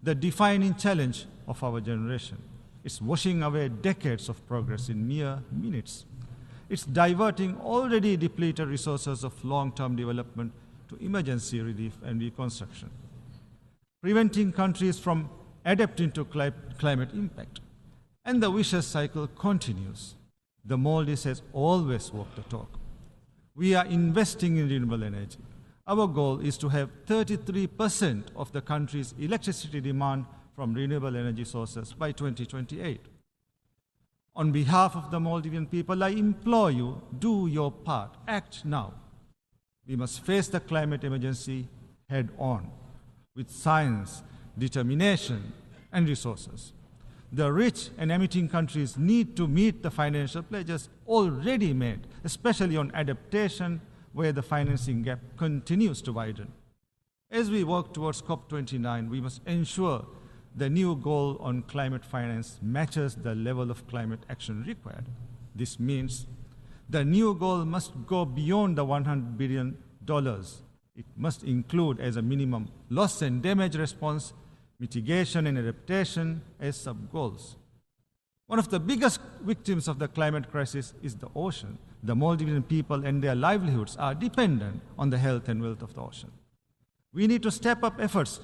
the defining challenge of our generation. It's washing away decades of progress in mere minutes. It's diverting already depleted resources of long-term development to emergency relief and reconstruction, preventing countries from adapting to climate impact. And the vicious cycle continues. The Maldives has always walked the talk. We are investing in renewable energy. Our goal is to have 33% of the country's electricity demand from renewable energy sources by 2028. On behalf of the Maldivian people, I implore you, do your part, act now. We must face the climate emergency head on with science, determination, and resources. The rich and emitting countries need to meet the financial pledges already made, especially on adaptation, where the financing gap continues to widen. As we work towards COP29, we must ensure the new goal on climate finance matches the level of climate action required. This means the new goal must go beyond the $100 billion. It must include as a minimum loss and damage response, mitigation and adaptation as sub-goals. One of the biggest victims of the climate crisis is the ocean. The Maldivian people and their livelihoods are dependent on the health and wealth of the ocean. We need to step up efforts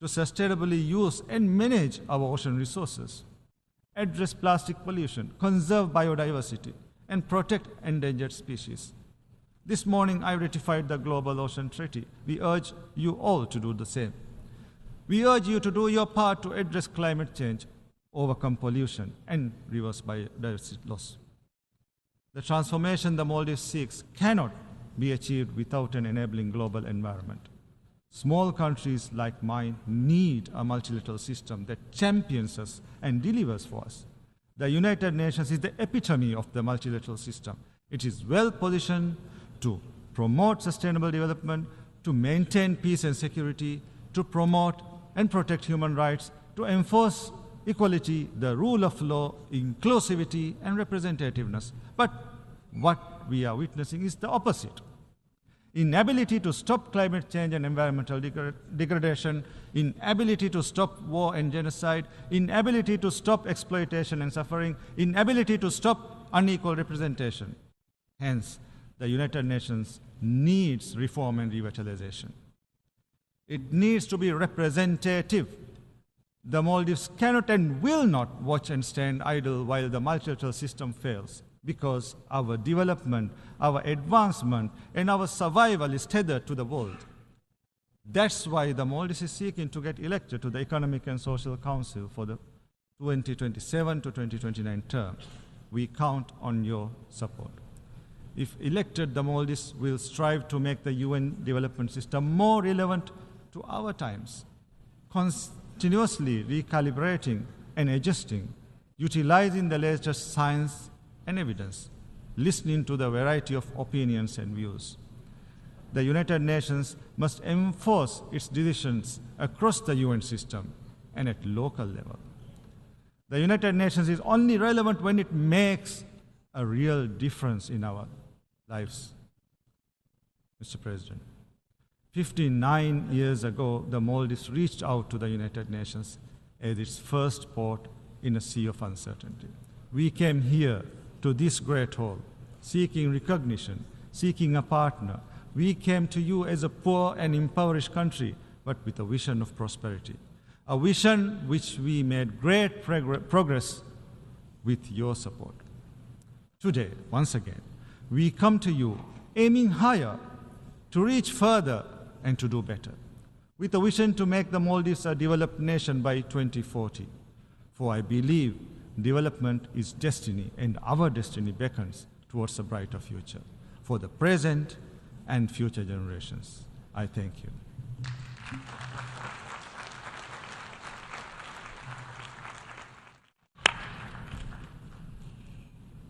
to sustainably use and manage our ocean resources, address plastic pollution, conserve biodiversity, and protect endangered species. This morning, I ratified the Global Ocean Treaty. We urge you all to do the same. We urge you to do your part to address climate change, overcome pollution, and reverse biodiversity loss. The transformation the Maldives seeks cannot be achieved without an enabling global environment. Small countries like mine need a multilateral system that champions us and delivers for us. The United Nations is the epitome of the multilateral system. It is well positioned to promote sustainable development, to maintain peace and security, to promote and protect human rights, to enforce equality, the rule of law, inclusivity, and representativeness. But what we are witnessing is the opposite. Inability to stop climate change and environmental degradation, inability to stop war and genocide, inability to stop exploitation and suffering, inability to stop unequal representation. Hence, the United Nations needs reform and revitalization. It needs to be representative. The Maldives cannot and will not watch and stand idle while the multilateral system fails, because our development, our advancement, and our survival is tethered to the world. That's why the Maldives is seeking to get elected to the Economic and Social Council for the 2027 to 2029 term. We count on your support. If elected, the Maldives will strive to make the UN development system more relevant to our times, continuously recalibrating and adjusting, utilizing the latest science and evidence, listening to the variety of opinions and views. The United Nations must enforce its decisions across the UN system and at local level. The United Nations is only relevant when it makes a real difference in our lives. Mr. President, 59 years ago, the Maldives reached out to the United Nations as its first port in a sea of uncertainty. We came here to this great hall, seeking recognition, seeking a partner. We came to you as a poor and impoverished country, but with a vision of prosperity. a vision which we made great progress with your support. Today, once again, we come to you aiming higher, to reach further and to do better, with a vision to make the Maldives a developed nation by 2040. For I believe development is destiny, and our destiny beckons towards a brighter future for the present and future generations. I thank you.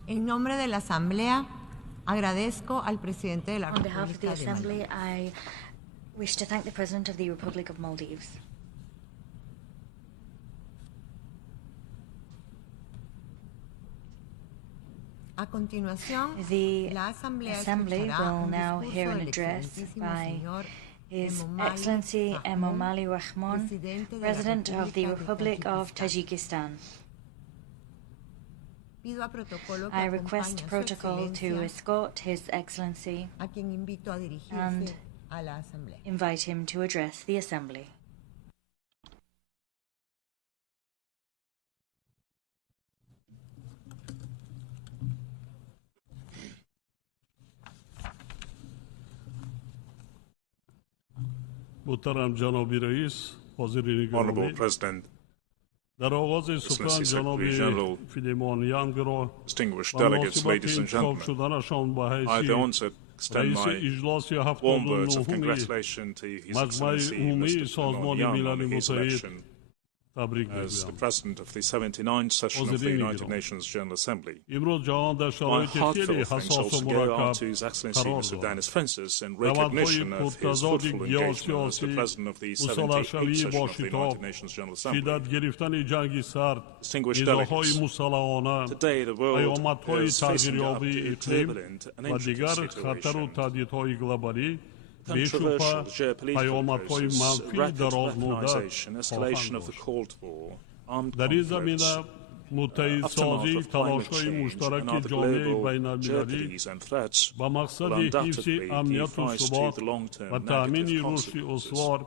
En nombre de la Asamblea, agradezco al presidente de la On behalf of the República de Assembly, Maldives. I wish to thank the President of the Republic of Maldives. A continuación, The la Asamblea Assembly escuchará will un now discurso hear an del address excelentísimo by señor His Emomali Excellency Rahmon, Emomali Rahmon, Presidente de la President of the República de Republic of Tayikistán. Tajikistan. Pido a protocolo que I acompañe request a su protocol to excelencia, escort His Excellency a quien invito a dirigirse and a la Asamblea. invite him to address the Assembly. محترم جناب رئیس حاضرین Honorable گرامی President, در آغاز سخن Excellency جناب Secretary General, فیلمانیان گرا distinguished و delegates, ladies مناسبت and انتخاب gentlemen, شدنشان به I at حیث the onset extend رئیس my اجلاس warm words of 79 congratulation to His مجمع Excellency عمومی Mr. سازمان Pimon ملل on his متحد election تبریک as the میگویم. President of the 79th session of the حاضرین United گرامی. Nations General Assembly. امروز جهان در My شرایط خیلی heartfelt thanks حساس و also go out to مرکب His Excellency قرار Mr. دارد. Denis Francis in روندهای recognition of his پرتضاد fruitful گیاه engagement as the سیاسی President of the مسلح 78th شوی session با of the شتاب United Nations General Assembly. شدت گرفتن جنگی سرد Distinguished نزاعهای delegates, مسلحانه today the world پیامدهای is facing up تغییریابی to a اقلیم turbulent and و دیگر intricate خطر و situation. تهدیدهای گلوبالی Controversial بیشوبه geopolitical پیامدهای crisis, منفی rapid دراز مدت weaponization, escalation خواهند of the داشت. Cold War, armed در این conflicts, زمینه متحد سازی aftermath of climate تلاش‌های change, and مشترک other جامعه global بین‌المللی jeopardies and threats با will مقصد حفظ undoubtedly امنیت give و rise to ثبات the long-term و تأمین negative رشد consequences. استوار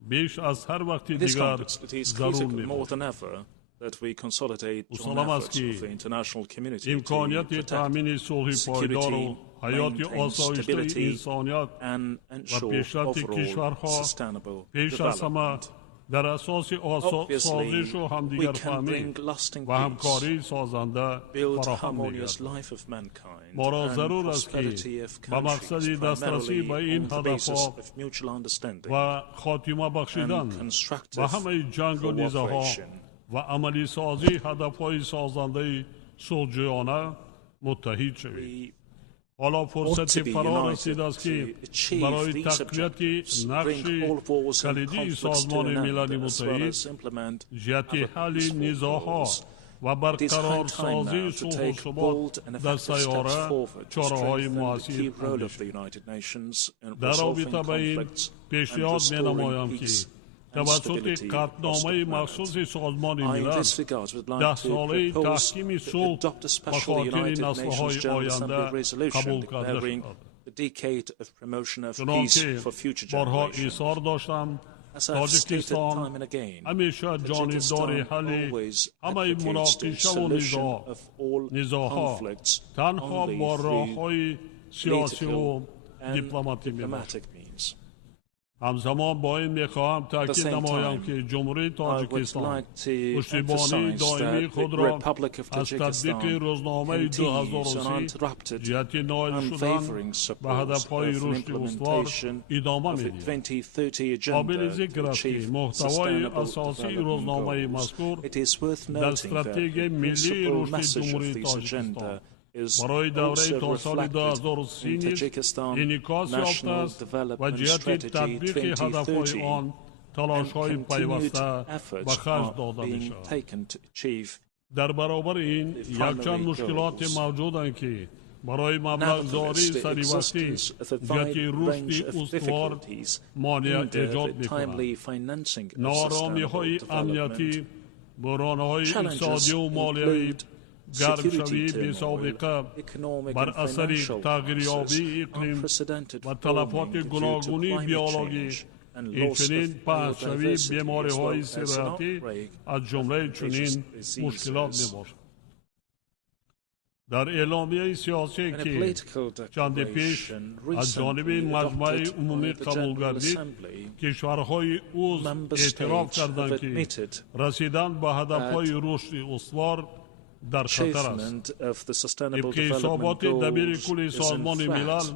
بیش از هر وقت In this دیگر context, it is ضرور critical more می‌باشد. than ever that we consolidate joint مسلم است efforts که of the international community to امکانیت protect تأمین صلح پایدار و حیات maintain آسایشته stability انسانیت and و ensure پیشرفت overall کشورها sustainable پیش از همه development. در اساس Obviously, سازش و we همدیگر can فهمی bring lasting و peace, همکاری سازنده build فراهم harmonious می‌گردد. life of mankind, ما را and ضرور است که prosperity of با مقصد countries دسترسی primarily به این on the basis هدفها of mutual understanding و خاتمه بخشیدن and constructive و همه جنگ و نیزه‌ها cooperation. و عملی سازی هدفهای سازنده صلح‌جویانه متحد شوید. We حالا ought to فرصتی be فرا united رسیده است که to achieve برای these تقویت objectives, نقش bring all wars and کلیدی conflicts to سازمان an end, ملل as well متحد as implement جهت other حل peaceful نیزه‌ها goals. و It is high برقرار time سازی now to صلح و take ثبات bold and در effective steps سیاره forward to چاره‌های strengthen the موثر key role of اندیشه. the United Nations in در resolving رابطه با این conflicts and پیشنهاد restoring می‌نمایم که peace and توسط stability across قطعنامه the مخصوص planet. سازمان I, in ملل this regard, would 10 like to ساله propose تحکیم to صلح adopt a و special خاطر United Nations نسل‌های General Assembly آینده resolution قبول کرده declaring شد. the decade of promotion of peace چنانکه for future بارها generations. ایثار داشتم As I've stated time تاجیکستان and again, همیشه جانبدار Tajikistan حل always همه advocates the مناقشه و solution of all نیزه‌ها conflicts تنها only با through راه‌های سیاسی و political and دیپلماتی می‌باشد. diplomatic means. همزمان با این میخواهم تاکید same نمایم time, که جمهوری I would تاجیکستان like to پشتیبانی emphasize دائمی that خود the را Republic of از تطبیق Tajikistan روزنامه continues 2030 uninterrupted, جهت نائل شدن unwavering به support هدفهای of رشد استوار implementation ادامه of the می‌دهیم. 2030 قابل agenda ذکر to است که achieve محتوای sustainable اساسی development روزنامه goals. مذکور It is worth در noting that استراتژی the ملی principal رشد message of جمهوری this تاجیکستان agenda is برای دوره also تا سال reflected 2030 in نیز Tajikistan انعکاس یافته National است و Development جهت Strategy تطبیق هدفهای 2030 آن تلاش‌های and continued پیوسته efforts به خرج are داده being می‌شود. taken to achieve در برابر این the یکچند primary مشکلات goals. موجودند که برای مبلغ‌زایی Nevertheless, the سریوستی existence of a جهت wide range رشد of استوار difficulties مانع hinder ایجاد the می‌کند. timely financing of ناآرامی‌های sustainable امنیتی، development. بحران‌های Challenges اقتصادی و مالیوی، include گرمشوی security بی‌سابقه، turmoil, economic بر and اثر financial تغییریابی crisis, اقلیم unprecedented و تلفات warming due to گوناگونی climate بیولوژی change, and این loss چنین of پهن‌شوی biodiversity, بیماری‌های as well as an سرطی outbreak از جمله of چنین infectious مشکلات diseases. میباشد. در اعلامیه سیاسی In a که political چند پیش declaration از جانب recently مجمع adopted عمومی by the قبول General گردید، Assembly, کشورهای عضو member اعتراف states have کردند که admitted رسیدن به هدفهای رشد استوار در خطر است. achievement of the Sustainable طبق Development حسابات دبیر Goals کل is in سازمان ملل، threat.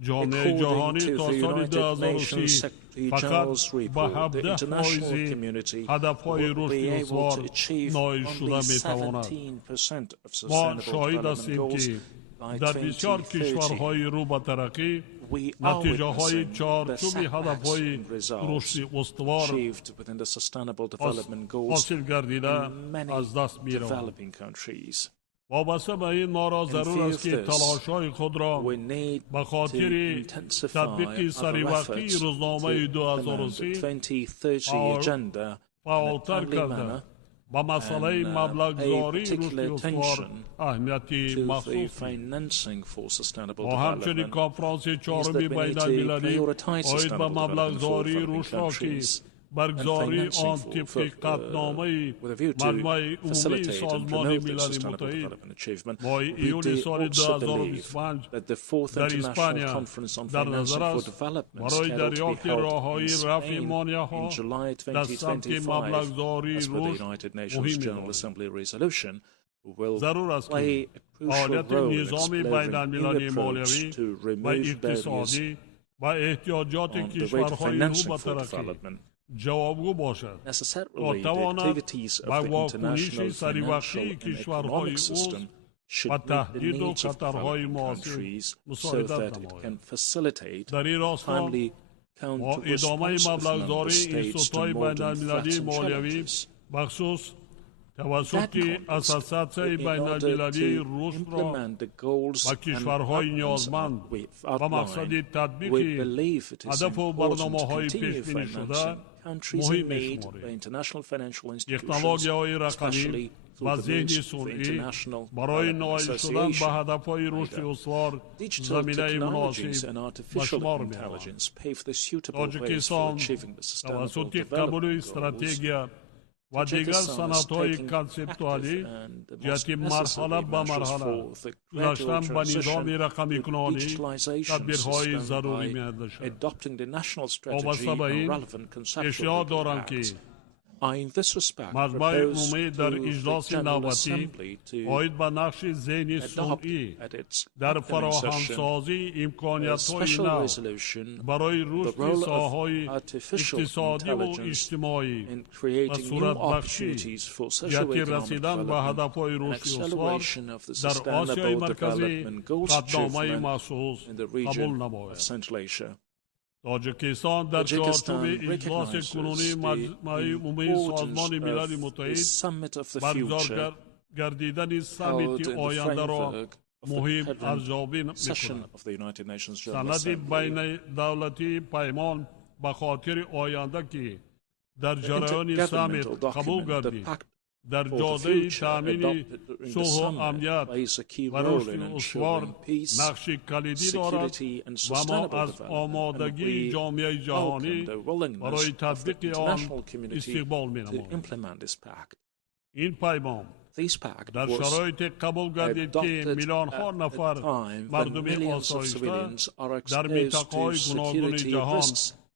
جامعه According جهانی to تا the سال United 2030 Nations Secretary فقط General's به report, the 17 international فایز community هدفهای will رشد be able استوار to achieve نایل only شده میتواند. 17% of ما sustainable شاهید development هستیم goals که by در بسیار 2030. کشورهای رو به ترقی We are نتیجه های witnessing the چارچوبی setbacks هدفهای and results رشد استوار achieved within the Sustainable Development Goals حاصل گردیده in many از دست می روند. developing countries. وابسته به این ما را ضرور است که تلاش‌های خود را We need به to خاطر intensify تطبیق سریع سریوقتی روزنامه 2030 2030 agenda فعالتر کرده با مسئله مبلغ‌زایی رشد استوار اهمیتی to the مخصوص financing for sustainable و همچنین development کنفرانس is چهارم that we need بین‌المللی to prioritize باید به sustainable development for مبلغ‌زایی developing رشد را که countries برگزاری and financing آن for- طبق قطعنامه with a view to مجمع عمومی facilitate and سازمان promote the ملل sustainable متحد development achievement. ماه We ایون do سال also believe 2025 that the fourth در international اسپانیا conference on در financing نظر for است development برای scheduled to be دریافت held راه‌های in رفع Spain مانع‌ها in July در سمت 2025 مبلغ‌زایی as per the رشد United Nations مهم General می‌باشد. Assembly resolution will ضرور است play که a crucial فعالیت role in نظام exploring بین‌المللی new approach مالیوی to و remove barriers اقتصادی و احتیاجات on the way to کشورهای رو financing به for ترقی development. جوابگو باشد تا Necessarily, the تواند activities به of the واکنش international سریوقتی financial and کشورهای economic عضو system should و meet the تهدید و needs of خطرهای developing معاصر countries so مساعدت that it نماید. can facilitate در این راستا timely با ادامه counter-response of member مبلغ‌زایی states to اینستیتوت‌های modern بین‌المللی threats and مالیوی challenges. بخصوص That توسط context, اساسات in order بین‌المللی to رشد را implement the goals و and کشورهای outcomes نیازمند we've و مقصد outlined, we تطبیق believe it is هدف و important to برنامه‌های continue پیش‌بینی شده financing countries in مهم need by می‌شماریم. international financial institutions, تکنولوژی‌های رقمی especially و through the ذهنی means of the صنعی International برای Development نایل شدن به Association. هدفهای رشد استوار Digital زمینه technologies and مناسب به artificial شمار می‌روند. intelligence pave the suitable ways for تاجیکستان achieving the sustainable توسط قبول development goals. استراتژی و دیگر صنعت‌های کانسپتوالی جهت مرحله به مرحله گذاشتن به نظام رقمی کنانی تدبیرهای ضروری می‌اندازد. وابسته به این اشتها دارم که مجمع عمومی در اجلاس نوبتی عاید به نقش ذهنی صنعی در فراهمسازی امکانیت‌های نو برای رشد ساحه‌های اقتصادی و اجتماعی و صورت بخشی جهت رسیدن به هدف‌های رشد استوار در آسیای مرکزی قدنامه مخصوص قبول نماید. تاجیکستان در چارچوب اجلاس کنونی مجمع عمومی سازمان ملل متحد برگزار گردیدن سمیت آینده را مهم ارزیابی می‌کند. سند بین دولتی پیمان به خاطر آینده که در جریان سمیت قبول گردید در جاده تامین صلح و امنیت و رشد استوار نقش کلیدی دارد و ما از آمادگی جامعه جهانی برای تطبیق آن استقبال می‌نماییم. این پیمان در شرایط قبول گردید که میلیون‌ها نفر مردم آسایشته در منطقه‌های گوناگون جهان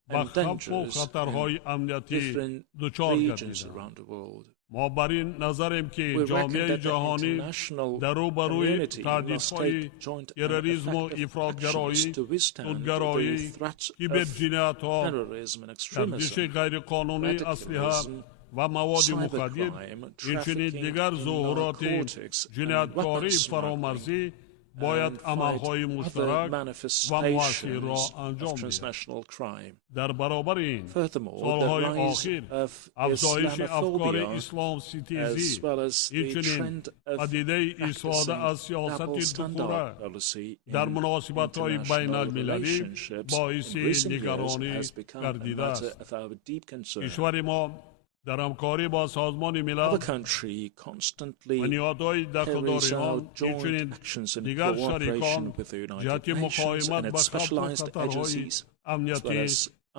به خطر و خطرهای امنیتی دچار گردیدند. ما بر این نظریم که جامعه جهانی در روبروی تهدیدهای تروریسم و افراطگرایی، سودگرایی، کیبرجنایت‌ها، تبدیش غیرقانونی اسلحه و مواد مخدر، اینچنین دیگر ظهورات جنایتکاری فرامرزی باید عملهای مشترک و مؤثر را انجام دهد. در برابر این سالهای آخر افزایش افکار اسلام ستیزی اینچنین پدیده استفاده از سیاست دکتوره در مناسبت‌های بین المللی باعث نگرانی گردیده است. کشور ما در همکاری با سازمان ملل و نهادهای دخل‌داریان اینچنین دیگر شریکان جهت مقاومت به خطرهای امنیتی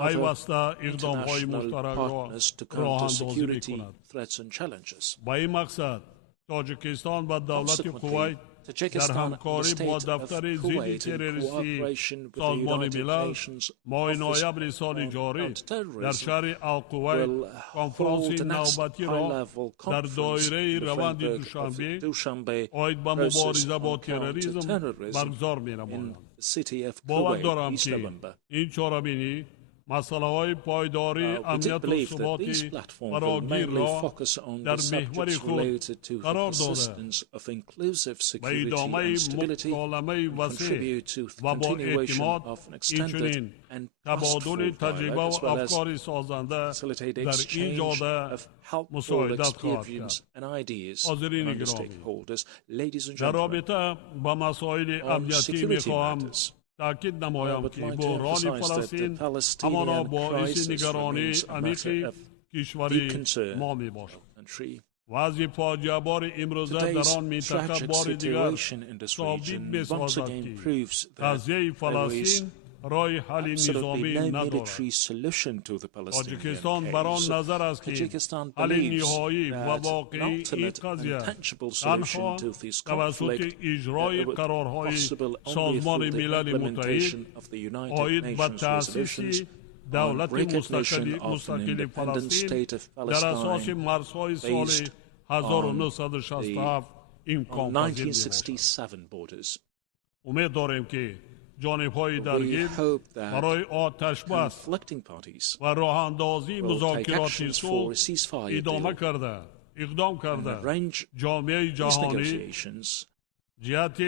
پیوسته اقدام‌های international مشترک را partners to راه counter اندازی security می‌کند. threats and challenges. با این مقصد تاجیکستان و دولت کویت در Tajikistan and the همکاری با state of دفتر ضد Kuwait in تروریستی cooperation with the سازمان United ملل Nations ماه Office نوامبر سال on جاری در Counterterrorism شهر الکویت will کنفرانسی hold the next نوبتی را high-level در conference دایره in the روند framework of دوشنبه Dushanbe آید به process مبارزه با on تروریسم counterterrorism برگزار in می‌نماید. the city of باور Kuwait, دارم East که November. این چهاربینی مسئله های پایداری We did امنیت و believe that ثبات these platforms will فراگیر mainly را focus on در the محور subjects خود related to the قرار داده persistence of inclusive و security ادامه and stability مکالمه and وسیع contribute to the و با continuation اعتماد of an اینچنین extended and تبادل trustful تجربه dialogue as و well as افکار سازنده facilitate در این exchange جاده of helpful مساعدت خواهد experience کرد. and ideas حاضرین among the گرامی، stakeholders. Ladies and در gentlemen, رابطه با مسائل امنیتی security میخواهم matters, تاکید I نمایم would که like to بحران emphasize that the فلسطین Palestinian همانا باعث crisis نگرانی remains a عمیقی matter of کشوری deep concern ما می باشد. for the country. وضع فاجعه بار امروزه در Today's آن منطقه tragic بار دیگر situation in this ثابت region می once سازد again که proves that قضیه there is فلسطین رای حل absolutely نظامی no ندارد. military solution to the Palestinian تاجیکستان بر آن case. نظر است که Tajikistan حل believes نهایی و that an واقعی این ultimate and قضیه tangible تنها solution to this توسط conflict اجرای would قرارهای possible only سازمان through the ملل متحد implementation of the United آید به Nations تأسیس resolutions دولت on recognition of an مستقل independent فلسطین state of در اساس Palestine مرزهای سال based 1967 امکان on پذیر می‌باشد. 1967 borders. امید داریم که جانب‌های We درگیر hope that برای آتش بس conflicting parties و راه اندازی will take مذاکرات actions for صلح a ceasefire ادامه deal کرده اقدام and کرده arrange جامعه these جهانی negotiations. جهت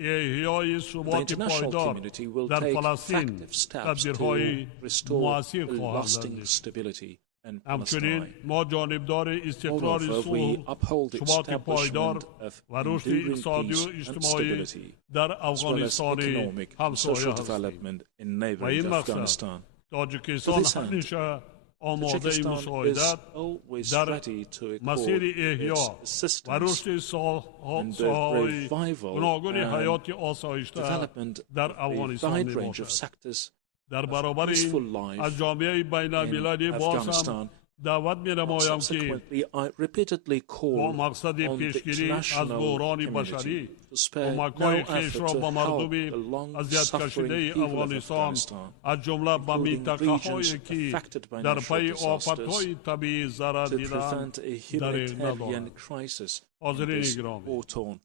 احیای The ثبات international پایدار community will در take فلسطین effective steps تدبیرهای to restore موثر خواهد lasting داشت. stability in همچنین Palestine. ما جانبدار استقرار Moreover, we صلح uphold the ثبات پایدار establishment of و رشد enduring اقتصادی و peace and اجتماعی stability, در as well as افغانستان economic and همسایه social هستیم. development in و neighboring این مقصد Afghanistan. تاجیکستان To this end, همیشه آماده Tajikistan is مساعدت always در ready to مسیر accord احیا its و assistance رشد in the ساهای revival گوناگون and حیات آسایشته development در of a افغانستان wide می range of باشد. sectors در of برابر peaceful این life از جامعه بین المللی in باز هم Afghanistan. دعوت می نمایم که Subsequently, I repeatedly با call مقصد on the پیشگیری از international بحران community بشری to spare no کمک‌های خویش effort را to با help مردم the اذیت کشیده long-suffering people of افغانستان Afghanistan, از جمله به including منطقه‌هایی regions که affected by در natural پی disasters, آفت‌های طبیعی ضرر to دیدند prevent a در این humanitarian ندارند. crisis in حاضرین this گرامی، war-torn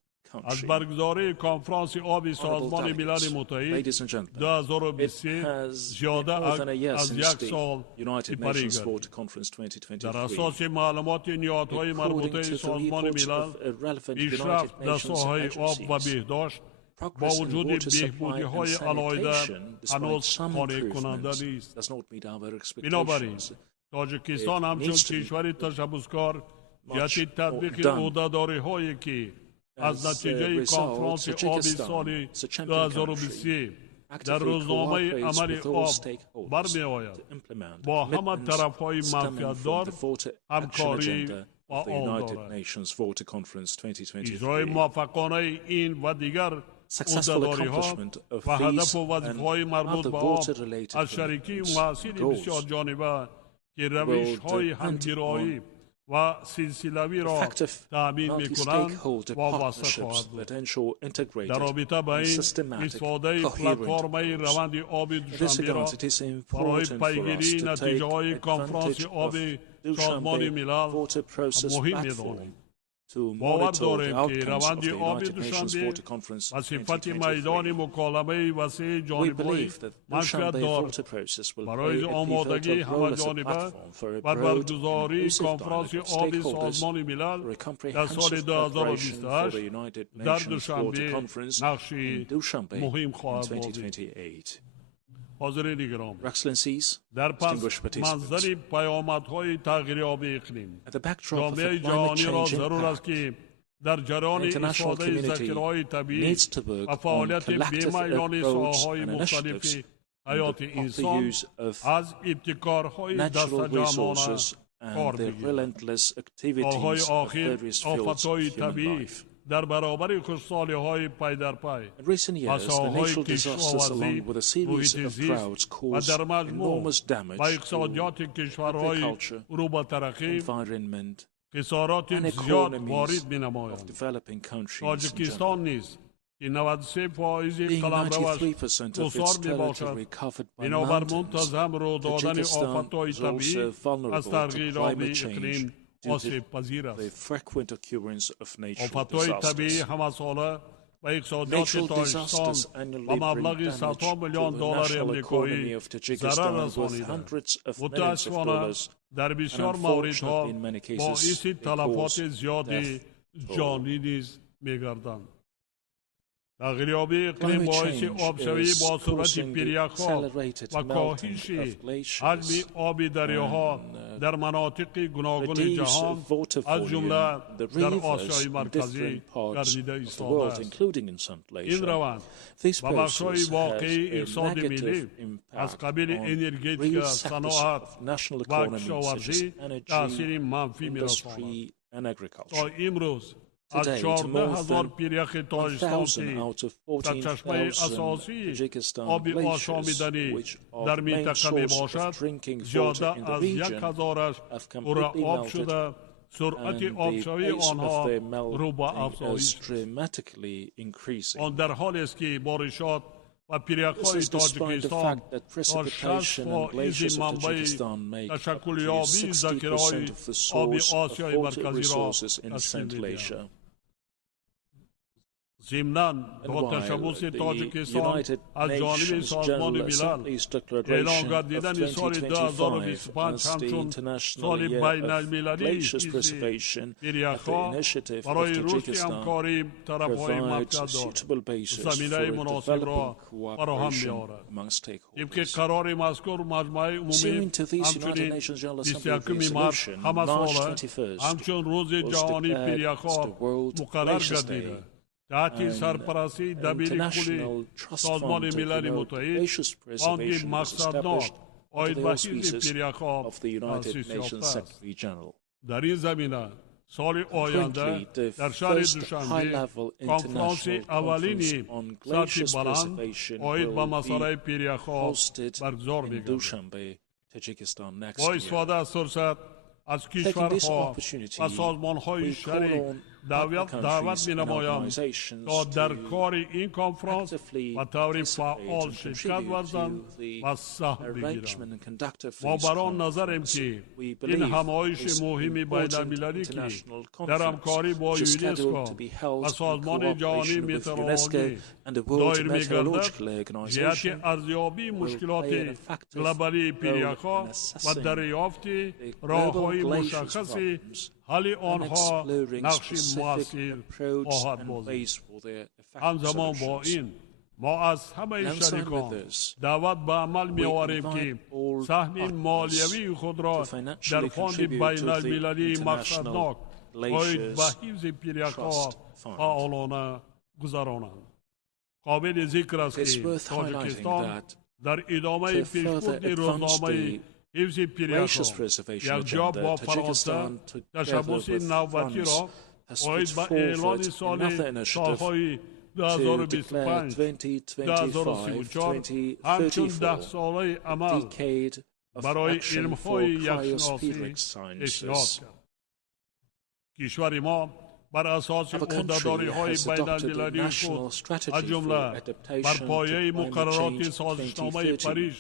از country. برگزاری کنفرانس آبی سازمان Honorable ملل delegates, متحد ladies and gentlemen, it 2023 has زیاده been more than a year از since یک the سال United سپری Nations گردید. Water Conference در 2023. اساس معلومات نهادهای According مربوطه to the سازمان reports ملل of relevant پیشرفت United در Nations ساحه آب و agencies, بهداشت با progress in وجود water supply بهبودی‌های and علایده sanitation, despite هنوز some قانع کننده improvements, نیست. does not meet our بنابراین expectations. تاجیکستان It همچون needs to be کشوری تشبسکار much جهت تطبیق more done. عهده‌داری‌هایی که از As a نتیجه result, کنفرانس آبی Tajikistan, سال as a champion 2023 در actively روزنامه cooperates عمل with all آب stakeholders برمی آید to implement با همه commitments طرفهای stemming منفعت from دار the Water Action همکاری Agenda و of the آن United دارد. Nations Water Conference اجرای 2023. موفقانه این و دیگر Successful عهده‌داری‌ها accomplishment of و هدف these و وظیفه‌های and مربوط other به آب water-related از شریکی commitments مسیر and goals بسیار جانبه که will روش‌های depend همگرایی on و سلسله‌ای را effective تأمین می‌کنند multi-stakeholder وابسته خواهد partnerships بود. that ensure integrated در رابطه با and این systematic استفاده coherent پلتفرم approach. روند آب In this دوشنبه را regard, it is برای important for us پیگیری to take نتیجه‌های کنفرانس advantage آب of سازمان Dushanbe ملل Water Process مهم Platform می‌دانیم. to باور monitor the داریم که outcomes of روند the آب United Nations دوشنبه Water Conference و صفت 2023. میدان مکالمه وسیع We جانبه‌های believe that منفعت Dushanbe دار Water Process will برای play a آمادگی pivotal role همه as a جانبه platform for a و broad and برگزاری inclusive کنفرانس dialogue of آبی stakeholders سازمان for ملل a در سال comprehensive preparation for 2028 the United در Nations Water دوشنبه Conference نقشی in Dushanbe مهم in خواهد بود. 2028. حاضرین گرامی، Your Excellencies, در distinguished پس participants, منظر پیامدهای تغییر آب اقلیم at the backdrop of جامعه the climate جهانی را change ضرور است impact, که در جریان the international استفاده community ذخیره‌های طبیعی needs to work و on فعالیت collective بی‌میلان approach ساحه‌های and مختلف initiatives حیات the proper انسان use of از ابتکارهای دست natural جمعانه resources کار and the بگیرد. relentless سالهای activities of آخر various fields آفتهای of human طبیعی life. در برابر خشکسالی‌های پی در پی، In recent years, the مسائل‌های natural disasters, along with a series محیط of زیست droughts, و caused در مجموع enormous damage و اقتصادیات to کشورهای agriculture, رو به ترقی environment, خسارات and زیاد economies وارد of می‌نمایند. developing countries. in general. تاجیکستان نیز که 93% Being قلمروش 93% of گسار its میباشد، territory covered by بنابر mountains, منتظم رو دادن Tajikistan آفت‌های is طبیعی also vulnerable از to تغییرات climate change اقلیم due to آسیب پذیر the است. frequent occurrence of natural آفت‌های طبیعی disasters. همه ساله و اقتصادیات Natural تاجیکستان disasters و annually bring مبلغی damage 100 to میلیون the دلار national امریکایی economy of ضرر Tajikistan worth رسانیده. hundreds of millions of متاسفانه dollars, در بسیار موردها unfortunately, in many cases, باعث they تلفات cause زیادی death جانی نیز می‌گردند. تغییریابی اقلیم Climate باعث change آبشوی is با صورت causing the پیریک‌ها accelerated و melting کاهش of glaciers حجم آب دریاها در مناطق گوناگون reduce جهان water از جمله volume, the در rivers آسیای in مرکزی different parts گردیده of the ایستاده world, است. including in Central این Asia. روند This و بخش‌های process has واقعی a اقتصاد ملی negative از impact قبیل on انرژتیک، real sectors صنعت of national و economies such as کشاورزی energy, تأثیر منفی می‌رساند. industry, and agriculture. تا امروز از Today, to 14,000 more پیریخ than تاجیکستان 1,000 که out of در چشمه 14,000 اساسی Tajikistan آب glaciers, آشامیدنی which are در the main منطقه می source of باشد، drinking water زیاده in the از region, 1,000 have قره completely آب melted, شده. سرعت and the آبشوی pace of آنها their رو به melting is افزایش است. dramatically increasing. آن در حالی است که بارشات و This پیریک‌های is despite the تاجیکستان fact that تا 60 precipitation and glaciers فائز of منبع Tajikistan make up تشکل to یابی 60% ذخیره‌های of the آب source of آسیای water مرکزی را resources in تشکیل Central می‌دهند. Asia. ضمناً And با while تشبث the تاجیکستان United از جانب Nations سازمان General ملل Assembly's اعلام declaration of گردیدن سال 2025 2025 as the همچون International سال Year بین of المللی Glaciers چیزی Preservation at the پیریک‌ها initiative of برای رشد Tajikistan همکاری طرف‌های provides a مقصد suitable basis for زمینه مناسب را developing فراهم cooperation می‌آورد. among طبق stakeholders. قرار مذکور مجمع عمومی Pursuant to this United همچنین Nations General 21 Assembly مارس resolution, همه March ساله 21st همچون روز was جهانی declared as پیریک‌ها the World مقرر Glaciers گردیده. Day, تحت and سرپرستی دبیر کلی International Trust سازمان Fund to ملل promote متحد glaciers آنکه preservation was مقصدناک established آید under the به حفظ auspices پیریک‌ها of the United تأسیس Nations یافته است. Secretary General. در این زمینه سال آینده Currently, the در شهر first دوشنبه high-level کنفرانس international اولینی conference on سطح glaciers بلند preservation آید به will مسئله be پیریک‌ها hosted برگزار in می‌گردد. Dushanbe, Tajikistan next با year. استفاده از فرصت از Taking this کشورها opportunity, و سازمان‌های we call شریک on دعوت countries and می‌نمایند organizations تا در to کار این کنفرانس actively و طوری participate فعال and شرکت contribute ورزند to the و سهم بگیرند. arrangement and conduct of ما these بر آن نظریم conferences. که We این believe همایش this مهمی بین important المللی که international در conference, همکاری با which is scheduled یونسکو to be held و in سازمان جهانی cooperation with متئورولوژی UNESCO and the World دایر Meteorological می‌گردد، جهت Organization ارزیابی will مشکلات play an effective گلوبالی role پیریک‌ها in و assessing دریافت the راه‌های global glaciers مشخص problems حل and آنها exploring نقشی specific مؤثر approach خواهد and بود. ways for their effective همزمان با solutions. این ما از همه Alongside شریکان with this, دعوت به عمل می‌آوریم invite که all سهم partners مالیوی خود را to financially در فاند contribute بین to the المللی International مقصدناک باید Glaciers به حفظ پیریک‌ها Trust Fund. فعالانه گذرانند. قابل ذکر است It's که worth تاجیکستان highlighting that در ادامه to further پیشبرد advance روزنامه the حفظ glaciers پیریک‌ها preservation یک جا agenda, با فرانسه Tajikistan, together تشبث with نوبتی France, را has باید put به اعلان forward سال another initiative سالهای to declare 2025 2035 همچون 10 2034 ساله عمل decade of برای action for علم‌های یکشناسی cryospheric اشتهاد sciences. کرد. کشور ما بر اساس Our country عهده‌داری‌های has بین adopted a المللی national خود strategy از for جمله adaptation بر to پایه climate مقررات change سازشنامه 2030 پاریس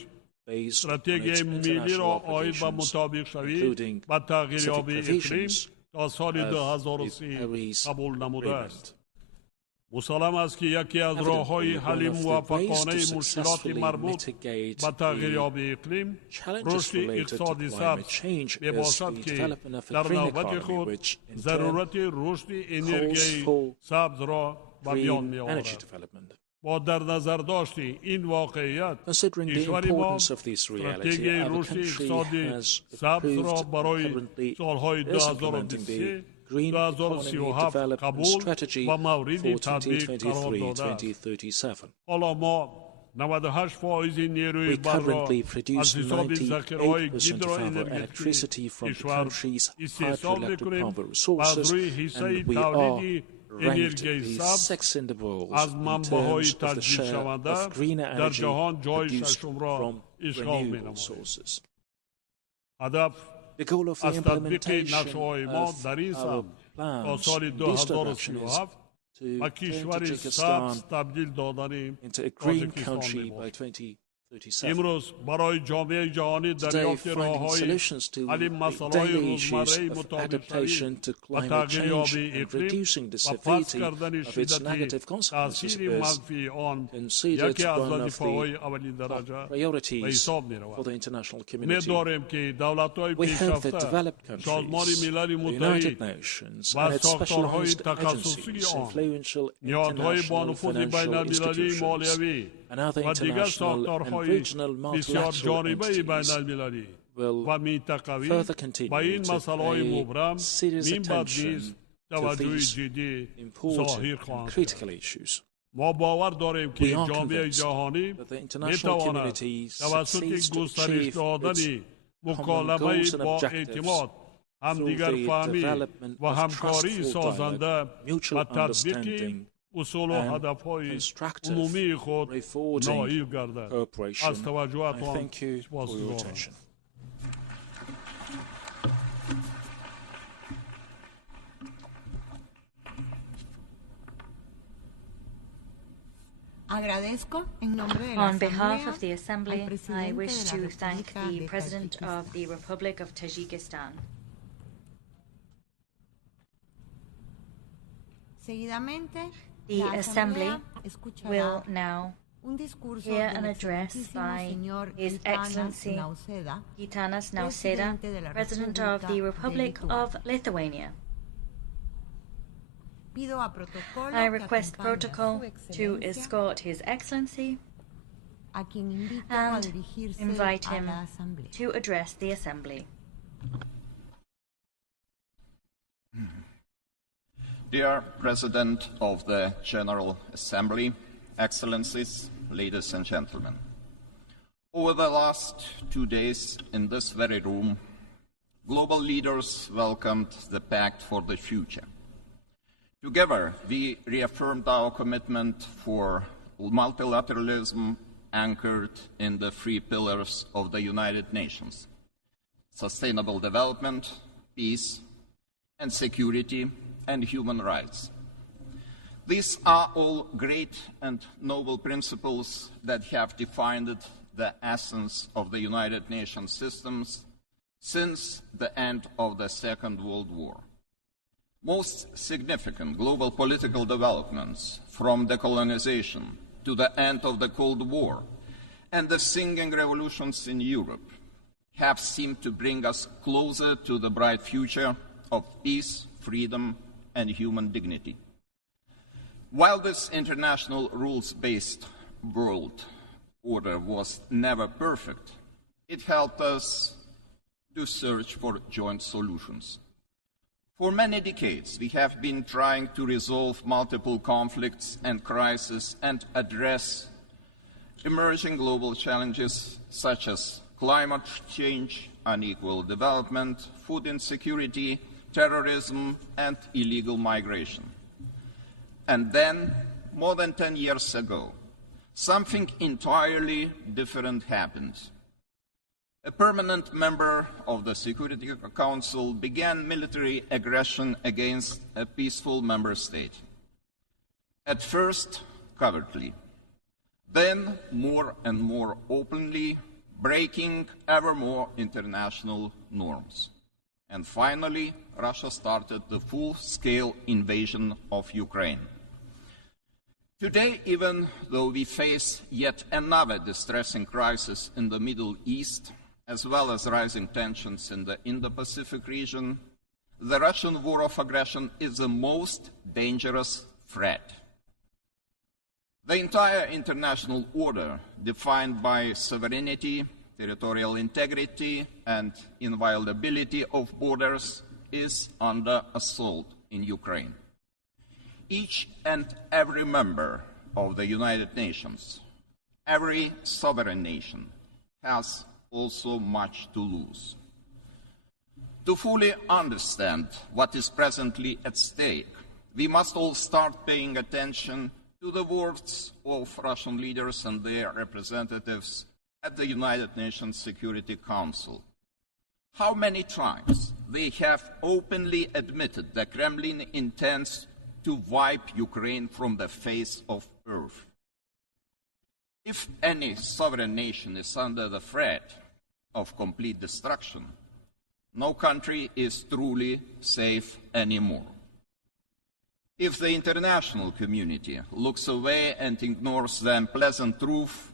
based on استراتژی its ملی را international آید به obligations, مطابق شوی including و تغییریابی specific اقلیم provisions تا سال of the 2030 Paris قبول نموده Agreement. است. مسلم است که یکی از راه‌های Evidently, حل one of the ways موفقانه to مشکلات successfully مربوط mitigate به the تغییریابی اقلیم challenges رشد related to اقتصادی climate سبز change is میباشد the که development of a در green نوبت economy, خود which in turn ضرورت رشد انرژی for سبز را به بیان green energy می‌آورد. development. با در نظر داشت این واقعیت Considering the کشور ما importance of this reality, استراتژی our رشد country اقتصادی has سبز را approved برای and currently سالهای is implementing 2023 the Green Economy 2037 Development قبول Strategy و موردی for تطبیق قرار داده است. 2023-2037. حالا ما 98% نیروی We بر را currently produce از حساب ذخیره‌های 98% of our گیدروانرژی electricity from the کشور country's استحصال hydroelectric می‌کنیم power و از resources, روی حصه and we are تولیدی ranked the enirgeisab second in the world از in منبع‌های terms of the تجدید share شونده of green در energy جهان جای produced ششم را from اشغال renewable می‌نماید. sources. هدف The goal of the از تطبیق implementation نقشه‌های ما of در این our سمت تا plans سال in this direction is 2037 to و turn کشوری Tajikistan سبز تبدیل دادن into a green تاجیکستان country می‌باشد. by 2037. امروز برای جامعه جهانی Today, دریافت finding راه‌های solutions to حل the مسائل daily issues روزمره of مطابق adaptation to و climate تغییر change یابی and اقلیم reducing the و پس severity کردن of its شدت negative consequences تأثیر is منفی آن considered یکی از one of وظیفه‌های the اولین درجه به priorities حساب for می‌رود. the international community. می‌داریم که دولت‌های We hope that پیشرفته developed سازمان countries, ملل the United متحد Nations, و and its ساختارهای specialized تخصصی agencies, آن influential نیازهای با international نفوذ financial بین‌المللی institutions, مالیوی and other و دیگر international and ساختارهای regional بسیار multilateral جانبه entities بین‌المللی will و منطقوی further continue با این to مسائل pay مبرم serious می‌باید attention نیز to توجه these جدی important ظاهر and خواهند critical کرد. issues. ما باور داریم که We are جامعه convinced جهانی that the international می‌تواند community توسط succeeds to گسترش achieve دادن its مکالمه common goals and با objectives اعتماد through همدیگر the فهمی development و of همکاری trustful سازنده dialogue, mutual و تطبیق understanding, اصول و and هدف‌های constructive عمومی خود rewarding نائل گردد. cooperation. از I توجهتان thank you for your سپاسگزارم. attention. Agradezco en nombre de la On behalf Asamblea of the Assembly, al I presidente wish de la to thank República the de President Tayikistán. of the Republic of Tajikistan. Seguidamente, The la Assembly Asamblea escuchará will now un discurso hear del an address excelentísimo by señor His Gitanas Excellency Nausėda, Gitanas Nausėda, Presidente de la President of the República Republic de of Lithuania. Pido a protocolo I que request acompañe a protocol su to excelencia, escort His Excellency a quien invito a and dirigirse invite a him la Asamblea. to address the Assembly. Dear President of the General Assembly, Excellencies, ladies and gentlemen, over the last 2 days in this very room, global leaders welcomed the Pact for the Future. Together, we reaffirmed our commitment for multilateralism anchored in the 3 pillars of the United Nations: sustainable development, peace, and security, and human rights. These are all great and noble principles that have defined the essence of the United Nations systems since the end of the Second World War. Most significant global political developments, from decolonization to the end of the Cold War and the singing revolutions in Europe, have seemed to bring us closer to the bright future of peace, freedom, and human dignity. While this international rules-based world order was never perfect, it helped us to search for joint solutions. For many decades, we have been trying to resolve multiple conflicts and crises and address emerging global challenges such as climate change, unequal development, food insecurity, terrorism, and illegal migration. And then, more than 10 years ago, something entirely different happened. A permanent member of the Security Council began military aggression against a peaceful member state. At first, covertly, then more and more openly, breaking ever more international norms. And finally, Russia started the full-scale invasion of Ukraine. Today, even though we face yet another distressing crisis in the Middle East, as well as rising tensions in the Indo-Pacific region, the Russian war of aggression is the most dangerous threat. The entire international order, defined by sovereignty, territorial integrity, and inviolability of borders, is under assault in Ukraine. Each and every member of the United Nations, every sovereign nation, has also much to lose. To fully understand what is presently at stake, we must all start paying attention to the words of Russian leaders and their representatives at the United Nations Security Council. How many times they have openly admitted the Kremlin intends to wipe Ukraine from the face of earth. If any sovereign nation is under the threat of complete destruction, no country is truly safe anymore. If the international community looks away and ignores the unpleasant truth,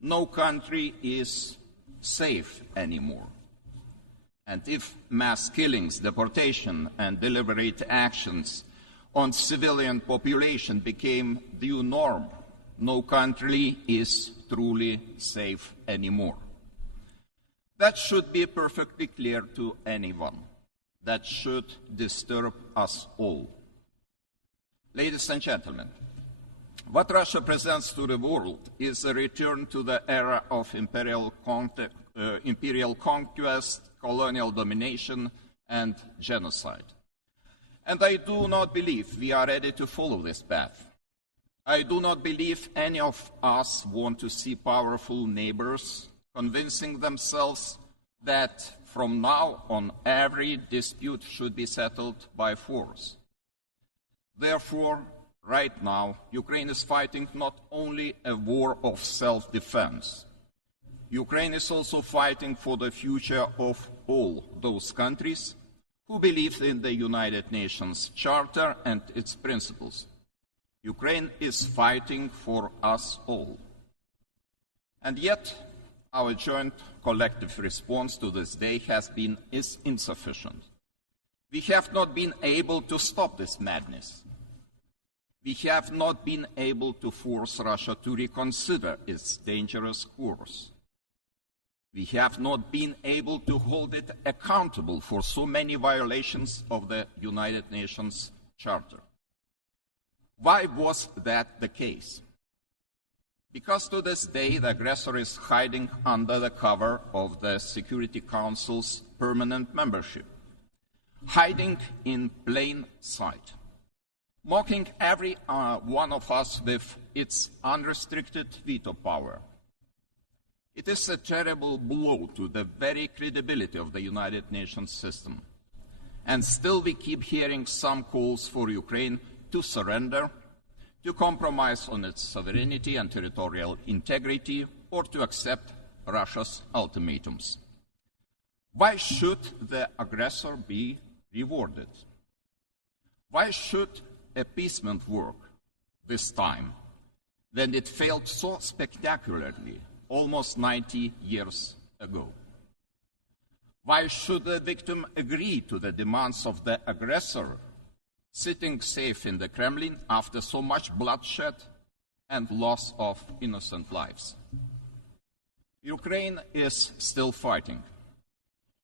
no country is safe anymore. And if mass killings, deportation, and deliberate actions on civilian population became the new norm, no country is truly safe anymore. That should be perfectly clear to anyone. That should disturb us all. Ladies and gentlemen, what Russia presents to the world is a return to the era of imperial conquest, colonial domination, and genocide. And I do not believe we are ready to follow this path. I do not believe any of us want to see powerful neighbors convincing themselves that from now on every dispute should be settled by force. Therefore, right now, Ukraine is fighting not only a war of self-defense. Ukraine is also fighting for the future of all those countries who believe in the United Nations Charter and its principles. Ukraine is fighting for us all. And yet, our joint collective response to this day is insufficient. We have not been able to stop this madness. We have not been able to force Russia to reconsider its dangerous course. We have not been able to hold it accountable for so many violations of the United Nations Charter. Why was that the case? Because to this day, the aggressor is hiding under the cover of the Security Council's permanent membership, hiding in plain sight, mocking every one of us with its unrestricted veto power. It is a terrible blow to the very credibility of the United Nations system. And still we keep hearing some calls for Ukraine to surrender, to compromise on its sovereignty and territorial integrity, or to accept Russia's ultimatums. Why should the aggressor be rewarded? Why should appeasement work this time when it failed so spectacularly almost 90 years ago? Why should the victim agree to the demands of the aggressor, sitting safe in the Kremlin after so much bloodshed and loss of innocent lives? Ukraine is still fighting.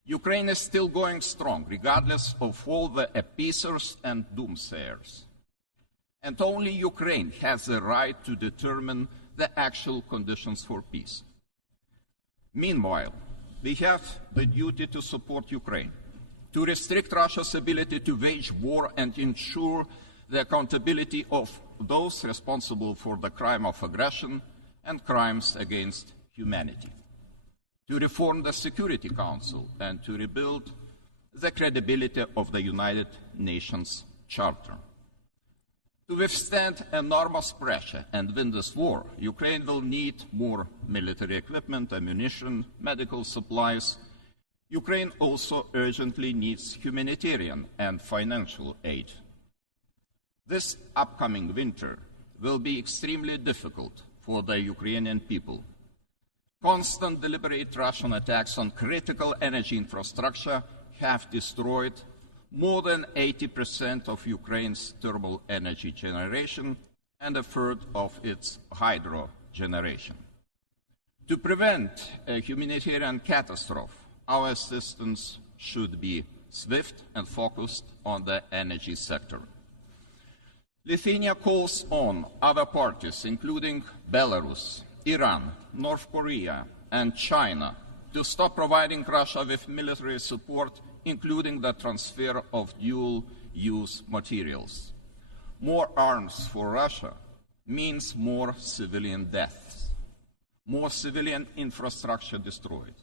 Ukraine is still going strong, regardless of all the appeasers and doomsayers. And only Ukraine has the right to determine the actual conditions for peace. Meanwhile, we have the duty to support Ukraine, to restrict Russia's ability to wage war and ensure the accountability of those responsible for the crime of aggression and crimes against humanity, to reform the Security Council and to rebuild the credibility of the United Nations Charter. To withstand enormous pressure and win this war, Ukraine will need more military equipment, ammunition, medical supplies. Ukraine also urgently needs humanitarian and financial aid. This upcoming winter will be extremely difficult for the Ukrainian people. Constant deliberate Russian attacks on critical energy infrastructure have destroyed more than 80% of Ukraine's thermal energy generation and a third of its hydro generation. To prevent a humanitarian catastrophe, our assistance should be swift and focused on the energy sector. Lithuania calls on other parties, including Belarus, Iran, North Korea, and China, to stop providing Russia with military support, including the transfer of dual-use materials. More arms for Russia means more civilian deaths, more civilian infrastructure destroyed,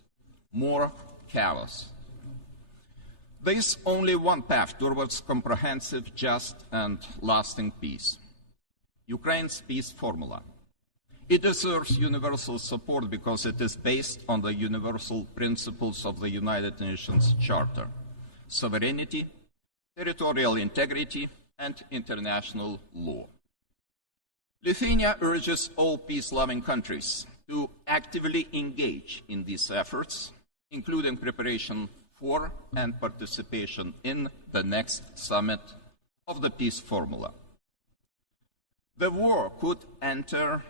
more chaos. There is only one path towards comprehensive, just, and lasting peace: Ukraine's peace formula. It deserves universal support because it is based on the universal principles of the United Nations Charter: sovereignty, territorial integrity, and international law. Lithuania urges all peace-loving countries to actively engage in these efforts, including preparation for and participation in the next summit of the peace formula. The war could enter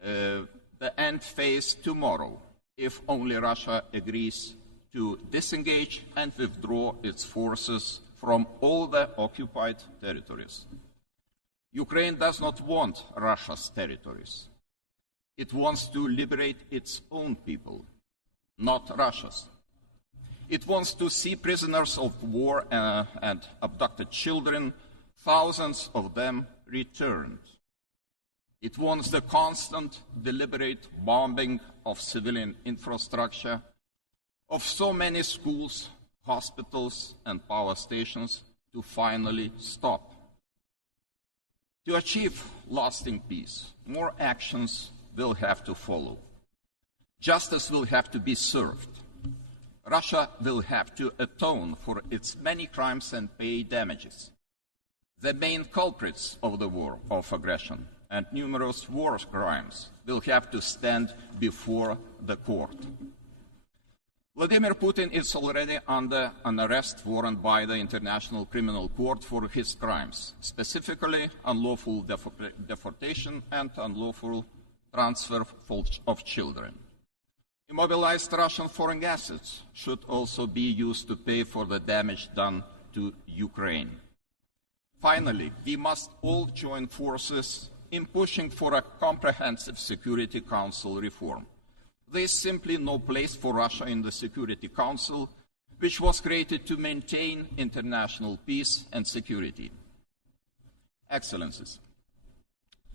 the end phase tomorrow if only Russia agrees to disengage and withdraw its forces from all the occupied territories. Ukraine does not want Russia's territories. It wants to liberate its own people, not Russia's. It wants to see prisoners of war and abducted children, thousands of them, returned. It wants the constant, deliberate bombing of civilian infrastructure, of so many schools, hospitals, and power stations to finally stop. To achieve lasting peace, more actions will have to follow. Justice will have to be served. Russia will have to atone for its many crimes and pay damages. The main culprits of the war of aggression and numerous war crimes will have to stand before the court. Vladimir Putin is already under an arrest warrant by the International Criminal Court for his crimes, specifically unlawful deportation and unlawful transfer of children. Immobilized Russian foreign assets should also be used to pay for the damage done to Ukraine. Finally, we must all join forces in pushing for a comprehensive Security Council reform. There is simply no place for Russia in the Security Council, which was created to maintain international peace and security. Excellencies,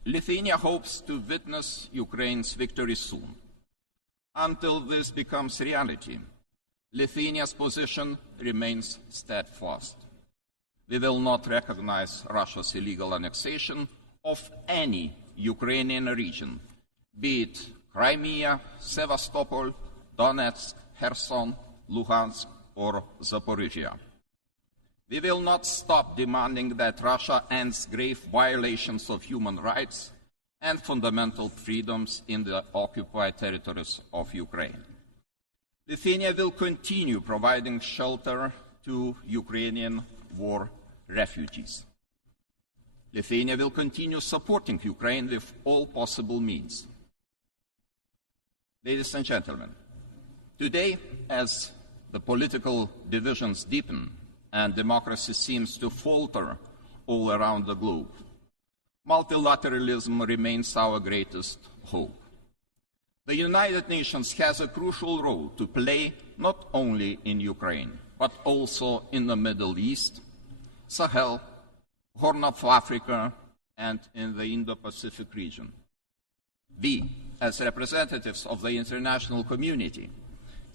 Lithuania hopes to witness Ukraine's victory soon. Until this becomes reality, Lithuania's position remains steadfast. We will not recognize Russia's illegal annexation of any Ukrainian region, be it Crimea, Sevastopol, Donetsk, Kherson, Luhansk, or Zaporizhia. We will not stop demanding that Russia ends grave violations of human rights and fundamental freedoms in the occupied territories of Ukraine. Lithuania will continue providing shelter to Ukrainian war refugees. Lithuania will continue supporting Ukraine with all possible means. Ladies and gentlemen, today, as the political divisions deepen and democracy seems to falter all around the globe, multilateralism remains our greatest hope. The United Nations has a crucial role to play not only in Ukraine, but also in the Middle East, Sahel, Horn of Africa, and in the Indo-Pacific region. We, as representatives of the international community,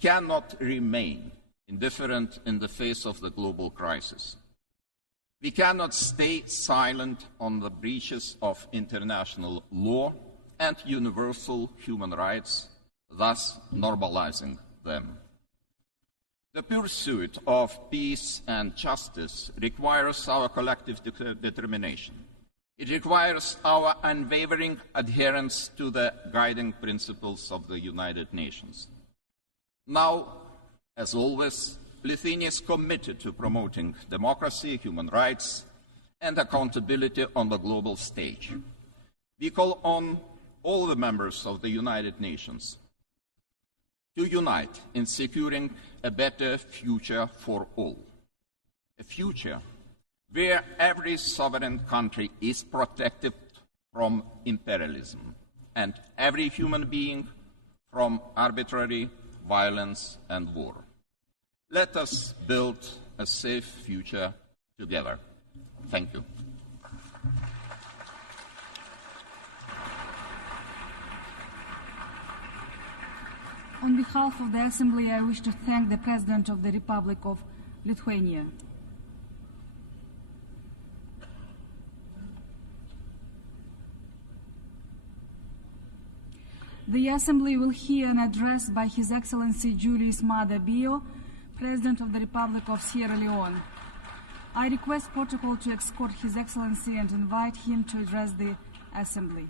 cannot remain indifferent in the face of the global crisis. We cannot stay silent on the breaches of international law and universal human rights, thus normalizing them. The pursuit of peace and justice requires our collective determination. It requires our unwavering adherence to the guiding principles of the United Nations. Now, as always, Lithuania is committed to promoting democracy, human rights, and accountability on the global stage. We call on all the members of the United Nations to unite in securing a better future for all, a future where every sovereign country is protected from imperialism and every human being from arbitrary violence and war. Let us build a safe future together. Thank you. On behalf of the Assembly, I wish to thank the President of the Republic of Lithuania. The Assembly will hear an address by His Excellency Julius Maada Bio, President of the Republic of Sierra Leone. I request protocol to escort His Excellency and invite him to address the Assembly.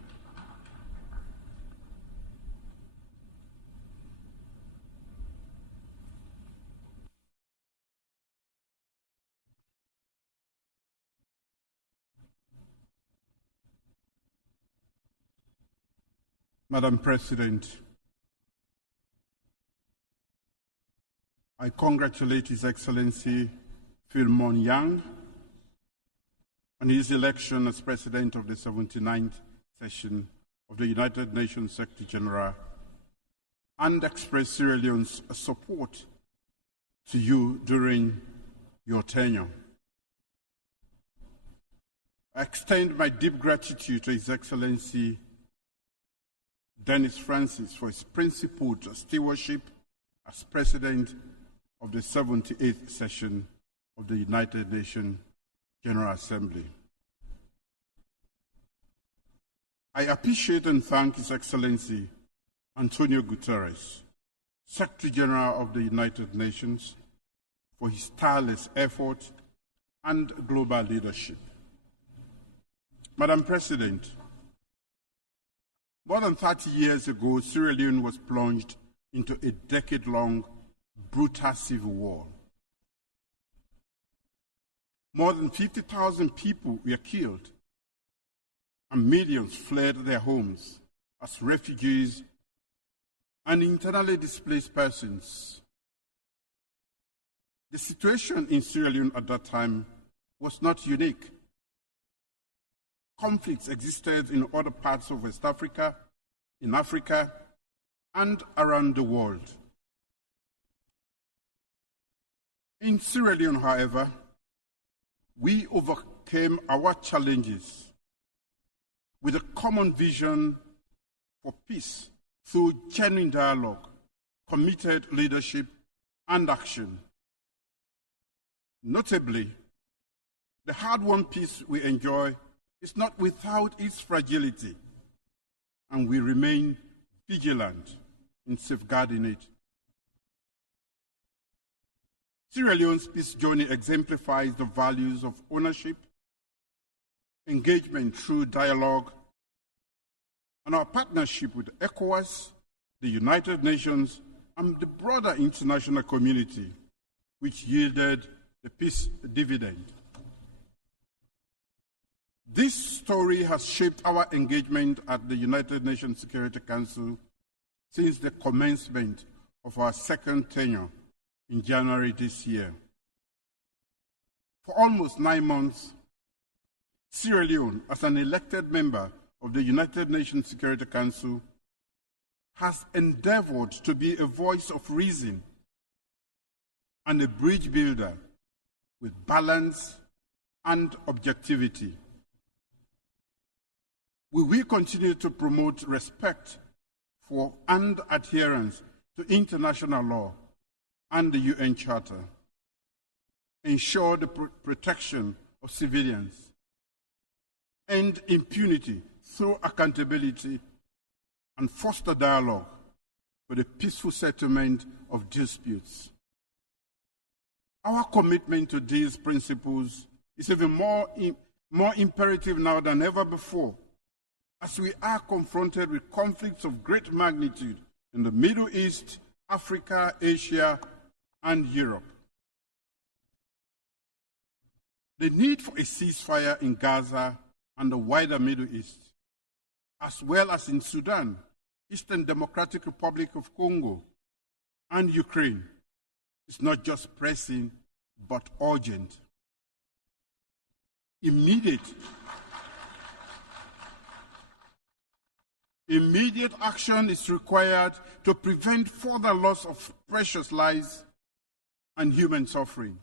Madam President, I congratulate His Excellency Philmon Yang on his election as President of the 79th session of the United Nations Secretary General and express Sierra Leone's support to you during your tenure. I extend my deep gratitude to His Excellency Dennis Francis for his principled stewardship as President of the 78th session of the United Nations General Assembly. I appreciate and thank His Excellency Antonio Guterres, Secretary General of the United Nations, for his tireless effort and global leadership. Madam President, more than 30 years ago, Sierra Leone was plunged into a decade-long brutal civil war. More than 50,000 people were killed, and millions fled their homes as refugees and internally displaced persons. The situation in Sierra Leone at that time was not unique. Conflicts existed in other parts of West Africa, in Africa, and around the world. In Sierra Leone, however, we overcame our challenges with a common vision for peace through genuine dialogue, committed leadership, and action. Notably, the hard-won peace we enjoy is not without its fragility, and we remain vigilant in safeguarding it. Sierra Leone's peace journey exemplifies the values of ownership, engagement through dialogue, and our partnership with ECOWAS, the United Nations, and the broader international community, which yielded the peace dividend. This story has shaped our engagement at the United Nations Security Council since the commencement of our second tenure in January this year. For almost 9 months, Sierra Leone, as an elected member of the United Nations Security Council, has endeavored to be a voice of reason and a bridge builder with balance and objectivity. We will continue to promote respect for and adherence to international law and the UN Charter, ensure the protection of civilians, end impunity through accountability, and foster dialogue for the peaceful settlement of disputes. Our commitment to these principles is even more imperative now than ever before, as we are confronted with conflicts of great magnitude in the Middle East, Africa, Asia, and Europe. The need for a ceasefire in Gaza and the wider Middle East, as well as in Sudan, Eastern Democratic Republic of Congo, and Ukraine, is not just pressing, but urgent. Immediate action is required to prevent further loss of precious lives and human suffering.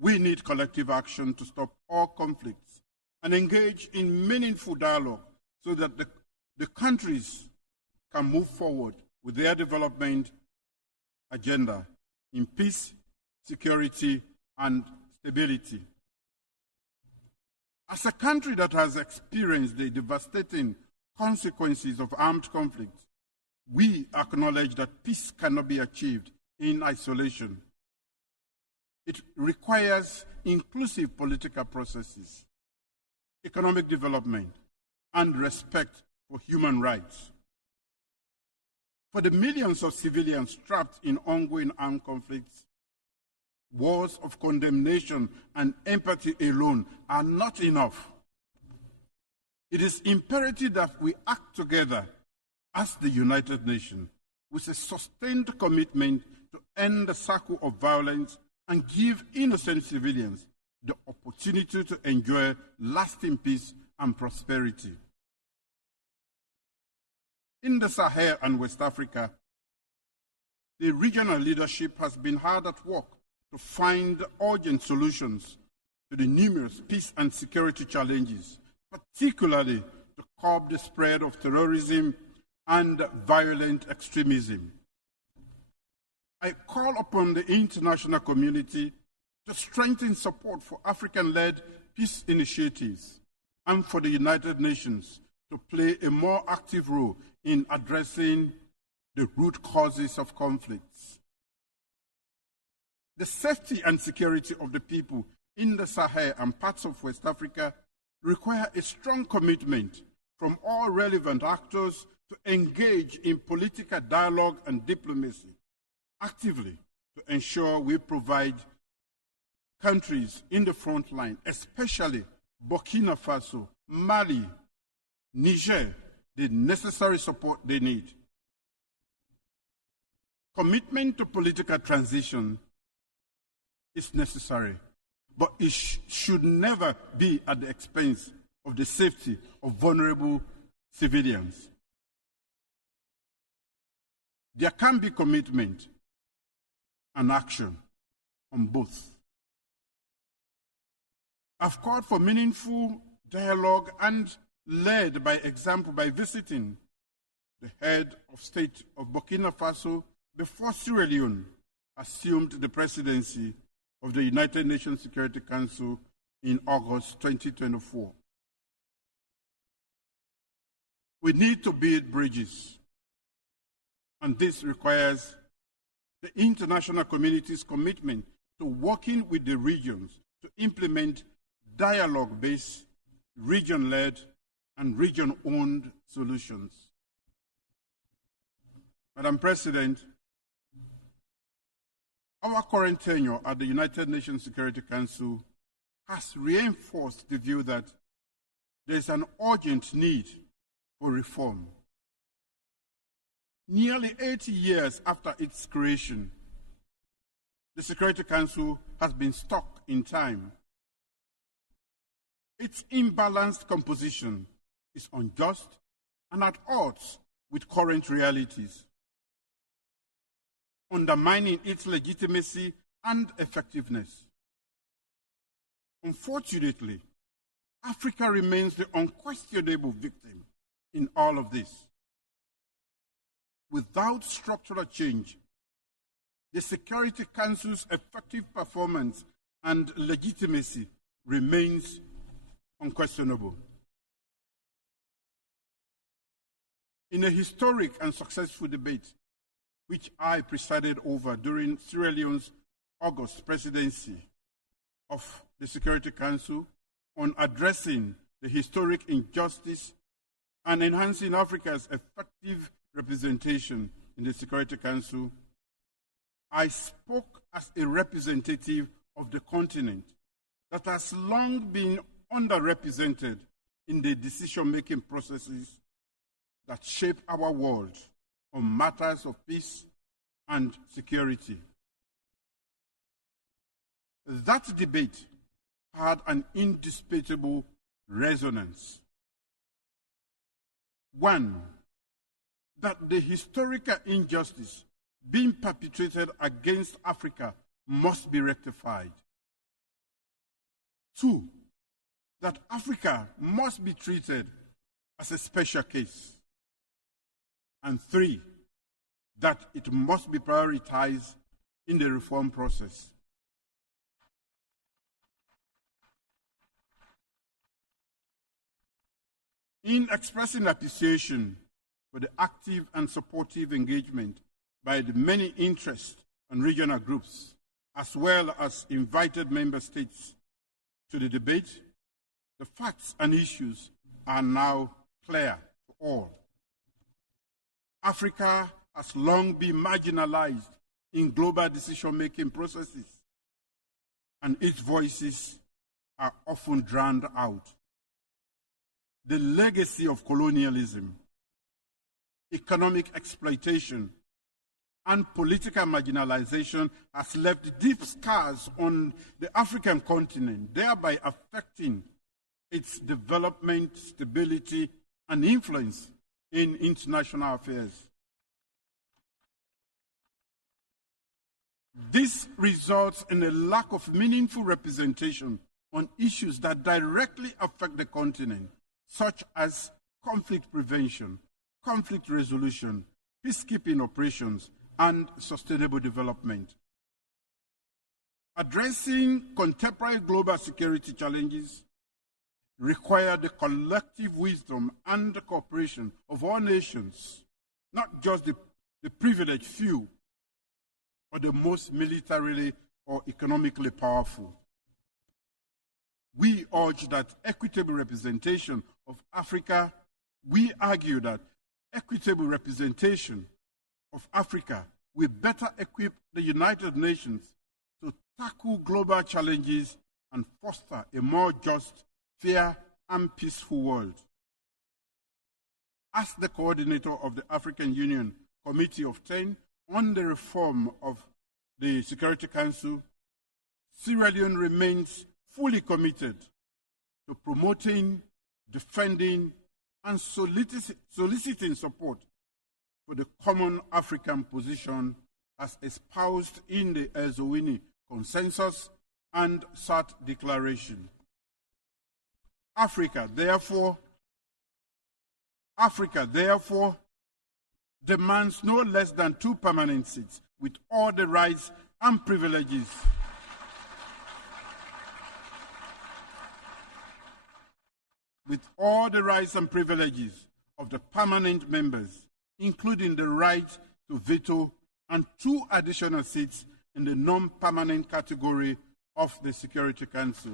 We need collective action to stop all conflicts and engage in meaningful dialogue so that the countries can move forward with their development agenda in peace, security, and stability. As a country that has experienced the devastating consequences of armed conflict, we acknowledge that peace cannot be achieved in isolation. It requires inclusive political processes, economic development, and respect for human rights. For the millions of civilians trapped in ongoing armed conflicts, words of condemnation and empathy alone are not enough. It is imperative that we act together as the United Nations with a sustained commitment to end the cycle of violence and give innocent civilians the opportunity to enjoy lasting peace and prosperity. In the Sahel and West Africa, the regional leadership has been hard at work to find urgent solutions to the numerous peace and security challenges, particularly to curb the spread of terrorism and violent extremism. I call upon the international community to strengthen support for African-led peace initiatives and for the United Nations to play a more active role in addressing the root causes of conflicts. The safety and security of the people in the Sahel and parts of West Africa require a strong commitment from all relevant actors to engage in political dialogue and diplomacy actively to ensure we provide countries in the front line, especially Burkina Faso, Mali, Niger, the necessary support they need. Commitment to political transition is necessary, but it should never be at the expense of the safety of vulnerable civilians. There can be commitment and action on both. I've called for meaningful dialogue and led by example by visiting the head of state of Burkina Faso before Sierra Leone assumed the presidency of the United Nations Security Council in August 2024. We need to build bridges, and this requires the international community's commitment to working with the regions to implement dialogue-based, region-led, and region-owned solutions. Madam President, our current tenure at the United Nations Security Council has reinforced the view that there is an urgent need for reform. Nearly 80 years after its creation, the Security Council has been stuck in time. Its imbalanced composition is unjust and at odds with current realities, undermining its legitimacy and effectiveness. Unfortunately, Africa remains the unquestionable victim in all of this. Without structural change, the Security Council's effective performance and legitimacy remains unquestionable. In a historic and successful debate, which I presided over during Sierra Leone's August presidency of the Security Council on addressing the historic injustice and enhancing Africa's effective representation in the Security Council, I spoke as a representative of the continent that has long been underrepresented in the decision-making processes that shape our world on matters of peace and security. That debate had an indisputable resonance. One, that the historical injustice being perpetrated against Africa must be rectified. Two, that Africa must be treated as a special case. And three, that it must be prioritized in the reform process. In expressing appreciation for the active and supportive engagement by the many interest and regional groups, as well as invited member states to the debate, the facts and issues are now clear to all. Africa has long been marginalized in global decision-making processes, and its voices are often drowned out. The legacy of colonialism, economic exploitation, and political marginalization has left deep scars on the African continent, thereby affecting its development, stability, and influence in international affairs. This results in a lack of meaningful representation on issues that directly affect the continent, such as conflict prevention, conflict resolution, peacekeeping operations, and sustainable development. Addressing contemporary global security challenges require the collective wisdom and the cooperation of all nations, not just the privileged few or the most militarily or economically powerful. We urge that equitable representation of Africa, we argue that equitable representation of Africa will better equip the United Nations to tackle global challenges and foster a more just, fair, and peaceful world. As the coordinator of the African Union Committee of 10 on the reform of the Security Council, Sierra Leone remains fully committed to promoting, defending, and soliciting support for the common African position as espoused in the Ezowini Consensus and SAT Declaration. Africa, therefore, demands no less than 2 permanent seats with all the rights and privileges of the permanent members, including the right to veto and 2 additional seats in the non-permanent category of the Security Council.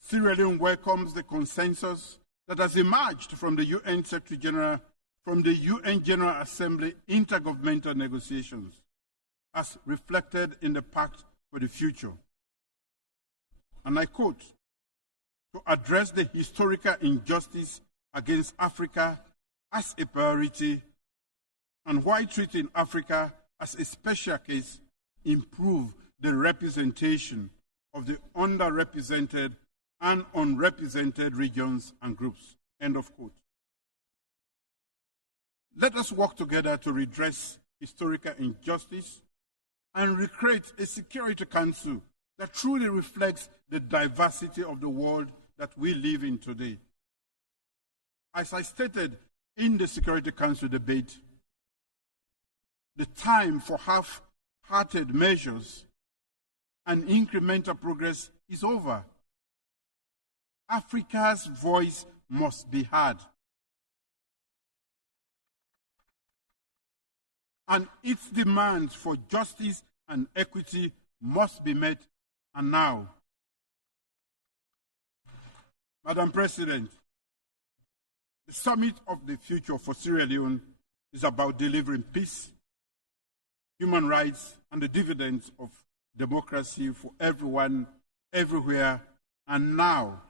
Sierra Leone welcomes the consensus that has emerged from the UN Secretary General, from the UN General Assembly intergovernmental negotiations, as reflected in the Pact for the Future. And I quote, to address the historical injustice against Africa as a priority, and while treating Africa as a special case, improve the representation of the underrepresented and unrepresented regions and groups. End of quote. Let us work together to redress historical injustice and recreate a Security Council that truly reflects the diversity of the world that we live in today. As I stated in the Security Council debate, the time for half-hearted measures and incremental progress is over. Africa's voice must be heard, and its demands for justice and equity must be met, and now. Madam President, the Summit of the Future for Sierra Leone is about delivering peace, human rights, and the dividends of democracy for everyone, everywhere, and now.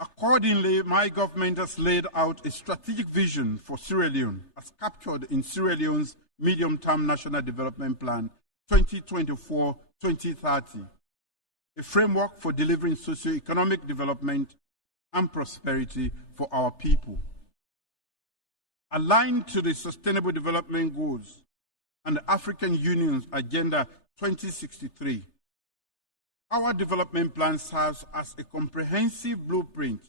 Accordingly, my government has laid out a strategic vision for Sierra Leone, as captured in Sierra Leone's Medium-Term National Development Plan 2024-2030, a framework for delivering socio-economic development and prosperity for our people. Aligned to the Sustainable Development Goals and the African Union's Agenda 2063, Our development plan serves as a comprehensive blueprint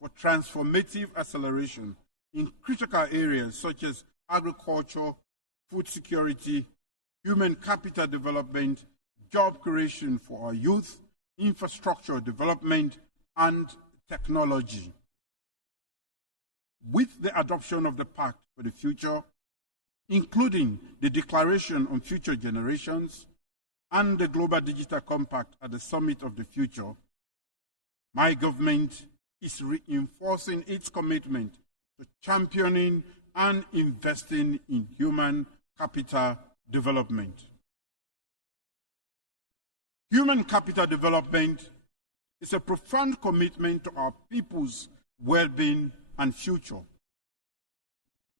for transformative acceleration in critical areas such as agriculture, food security, human capital development, job creation for our youth, infrastructure development, and technology. With the adoption of the Pact for the Future, including the Declaration on Future Generations and the Global Digital Compact at the Summit of the Future, my government is reinforcing its commitment to championing and investing in human capital development. Human capital development is a profound commitment to our people's well-being and future.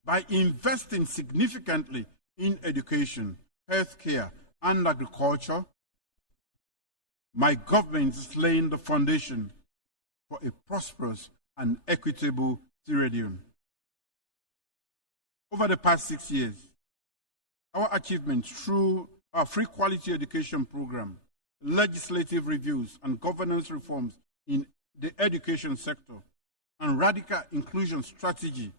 By investing significantly in education, healthcare, and agriculture, my government is laying the foundation for a prosperous and equitable Sierra Leone. Over the past 6 years, our achievements through our free quality education program, legislative reviews and governance reforms in the education sector, and radical inclusion strategy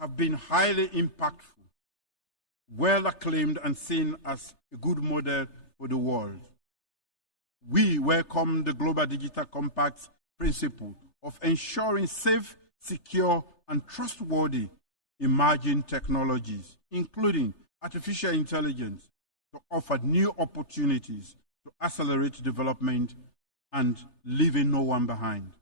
have been highly impactful, well acclaimed and seen as a good model for the world. We welcome the Global Digital Compact's principle of ensuring safe, secure, and trustworthy emerging technologies, including artificial intelligence, to offer new opportunities to accelerate development and leaving no one behind.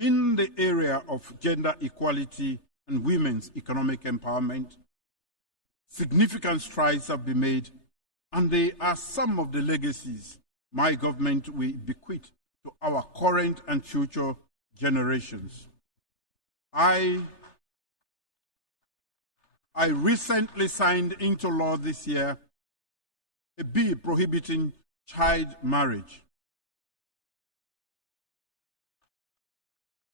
In the area of gender equality and women's economic empowerment, significant strides have been made, and they are some of the legacies my government will bequeath to our current and future generations. I recently signed into law this year a bill prohibiting child marriage.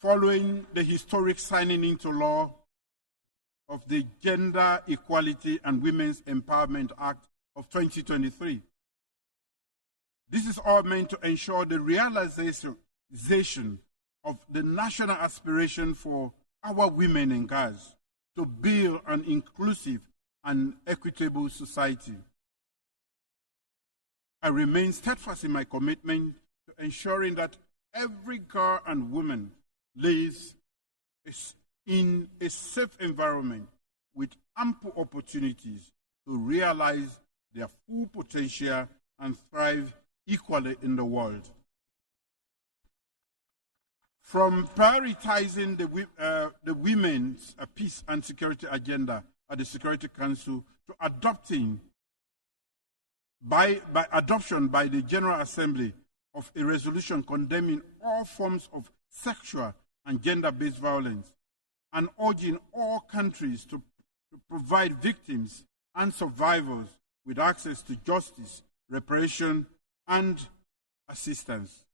Following the historic signing into law of the Gender Equality and Women's Empowerment Act of 2023. This is all meant to ensure the realization of the national aspiration for our women and girls to build an inclusive and equitable society. I remain steadfast in my commitment to ensuring that every girl and woman lives in a safe environment with ample opportunities to realize their full potential and thrive equally in the world. From prioritizing the women's peace and security agenda at the Security Council to adoption by the General Assembly of a resolution condemning all forms of sexual and gender-based violence, and urging all countries to provide victims and survivors with access to justice, reparation, and assistance.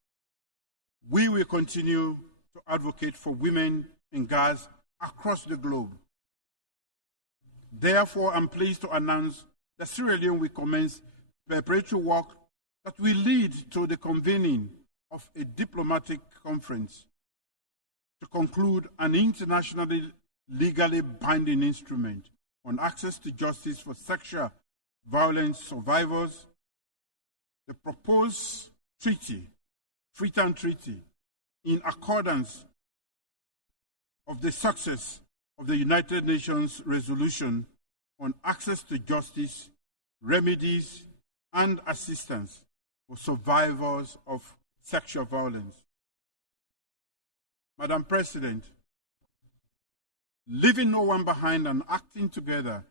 We will continue to advocate for women and girls across the globe. Therefore, I'm pleased to announce that Sierra Leone will commence preparatory work that will lead to the convening of a diplomatic conference to conclude an internationally legally binding instrument on access to justice for sexual violence survivors. The proposed treaty, Freetown Treaty, in accordance of the success of the United Nations resolution on access to justice, remedies, and assistance for survivors of sexual violence. Madam President, leaving no one behind and acting together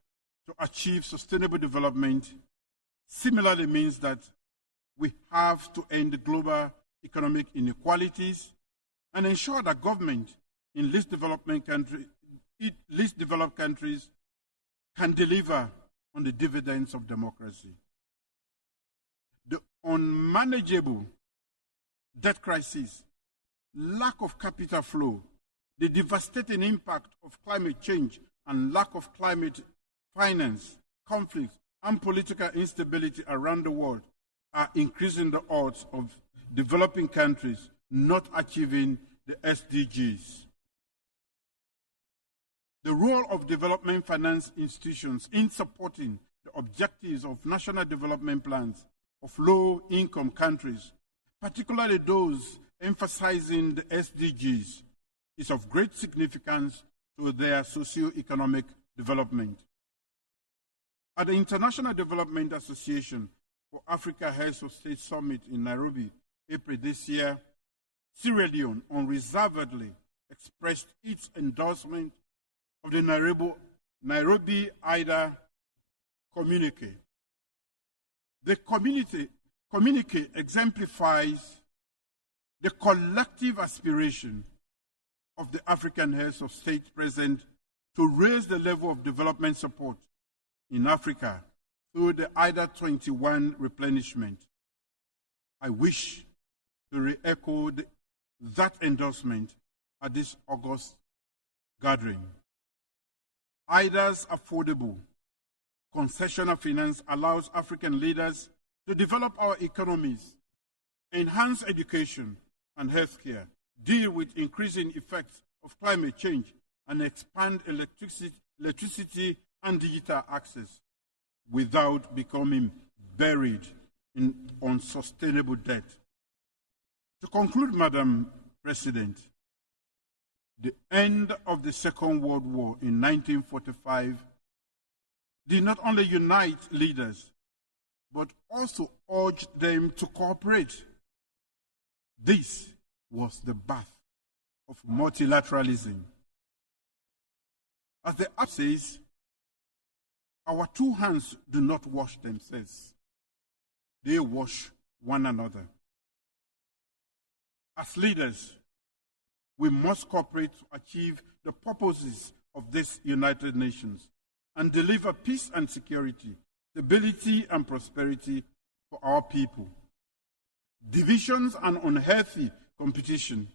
to achieve sustainable development similarly means that we have to end global economic inequalities and ensure that government in least developed countries can deliver on the dividends of democracy. The unmanageable debt crisis, lack of capital flow, the devastating impact of climate change and lack of climate finance, conflicts, and political instability around the world are increasing the odds of developing countries not achieving the SDGs. The role of development finance institutions in supporting the objectives of national development plans of low-income countries, particularly those emphasizing the SDGs, is of great significance to their socio-economic development. At the International Development Association for Africa Heads of State Summit in Nairobi, April this year, Sierra Leone unreservedly expressed its endorsement of the Nairobi IDA communique. The communique exemplifies the collective aspiration of the African heads of state present to raise the level of development support in Africa through the IDA 21 replenishment. I wish to re-echo that endorsement at this August gathering. IDA's affordable concessional finance allows African leaders to develop our economies, enhance education and healthcare, deal with increasing effects of climate change, and expand electricity and digital access without becoming buried in unsustainable debt. To conclude, Madam President, the end of the Second World War in 1945 did not only unite leaders, but also urged them to cooperate. This was the birth of multilateralism. As the app says, our two hands do not wash themselves. They wash one another. As leaders, we must cooperate to achieve the purposes of this United Nations and deliver peace and security, stability and prosperity for our people. Divisions and unhealthy competition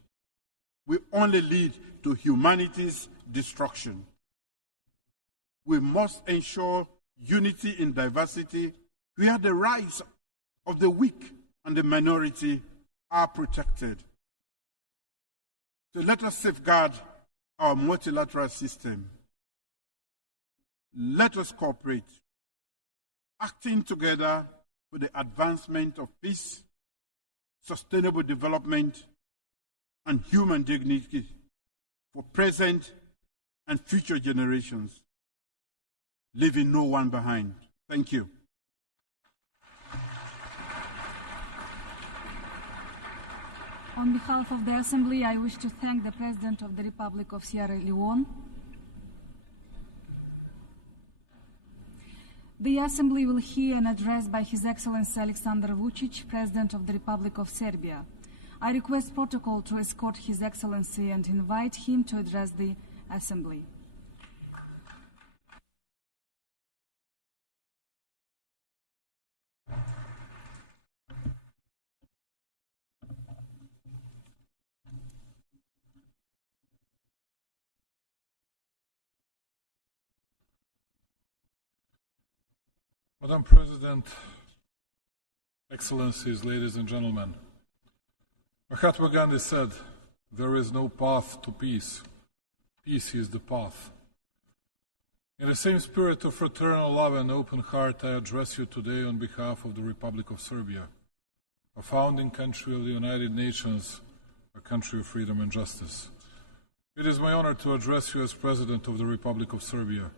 will only lead to humanity's destruction. We must ensure unity in diversity, where the rights of the weak and the minority are protected. So let us safeguard our multilateral system. Let us cooperate, acting together for the advancement of peace, sustainable development, and human dignity for present and future generations, leaving no one behind. Thank you. On behalf of the Assembly, I wish to thank the President of the Republic of Sierra Leone. The Assembly will hear an address by His Excellency Aleksandar Vučić, President of the Republic of Serbia. I request protocol to escort His Excellency and invite him to address the Assembly. Madam President, Excellencies, ladies and gentlemen, Mahatma Gandhi said, "There is no path to peace. Peace is the path." In the same spirit of fraternal love and open heart, I address you today on behalf of the Republic of Serbia, a founding country of the United Nations, a country of freedom and justice. It is my honor to address you as President of the Republic of Serbia,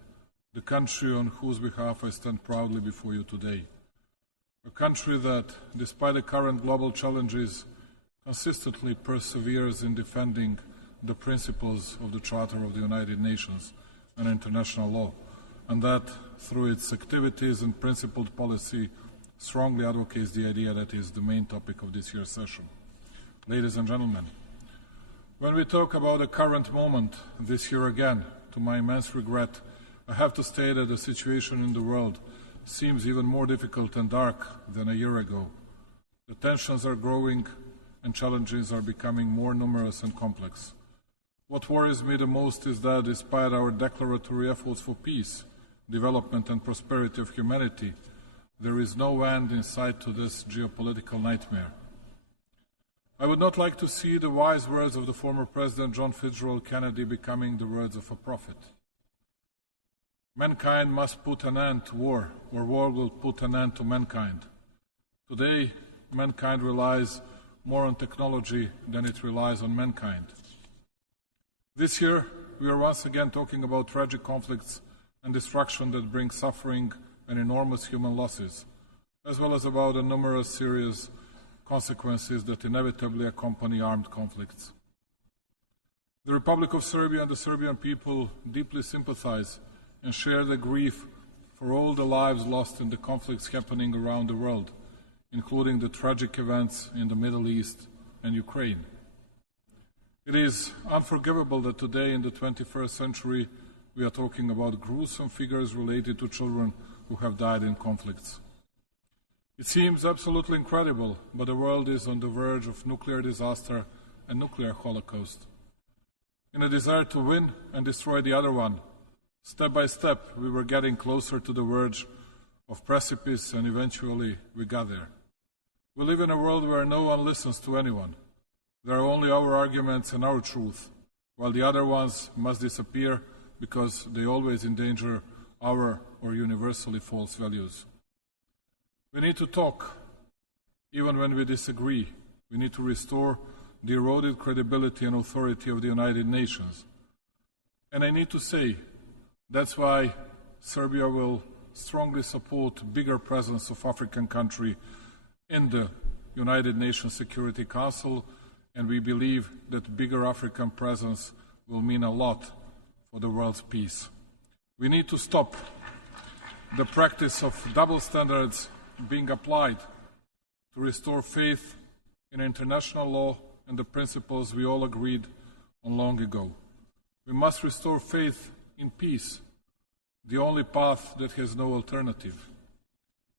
the country on whose behalf I stand proudly before you today. A country that, despite the current global challenges, consistently perseveres in defending the principles of the Charter of the United Nations and international law, and that, through its activities and principled policy, strongly advocates the idea that is the main topic of this year's session. Ladies and gentlemen, when we talk about the current moment this year again, to my immense regret, I have to state that the situation in the world seems even more difficult and dark than a year ago. The tensions are growing and challenges are becoming more numerous and complex. What worries me the most is that despite our declaratory efforts for peace, development and prosperity of humanity, There is no end in sight to this geopolitical nightmare. I would not like to see the wise words of the former President John Fitzgerald Kennedy becoming the words of a prophet. Mankind must put an end to war, or war will put an end to mankind. Today, mankind relies more on technology than it relies on mankind. This year, we are once again talking about tragic conflicts and destruction that bring suffering and enormous human losses, as well as about the numerous serious consequences that inevitably accompany armed conflicts. The Republic of Serbia and the Serbian people deeply sympathize and share the grief for all the lives lost in the conflicts happening around the world, including the tragic events in the Middle East and Ukraine. It is unforgivable that today, in the 21st century, we are talking about gruesome figures related to children who have died in conflicts. It seems absolutely incredible, but the world is on the verge of nuclear disaster and nuclear holocaust. In a desire to win and destroy the other one, step by step, we were getting closer to the verge of precipice, and eventually we got there. We live in a world where no one listens to anyone. There are only our arguments and our truth, while the other ones must disappear because they always endanger our or universally false values. We need to talk, even when we disagree. We need to restore the eroded credibility and authority of the United Nations. And I need to say, that's why Serbia will strongly support a bigger presence of African country in the United Nations Security Council, and we believe that bigger African presence will mean a lot for the world's peace. We need to stop the practice of double standards being applied to restore faith in international law and the principles we all agreed on long ago. We must restore faith in peace, the only path that has no alternative.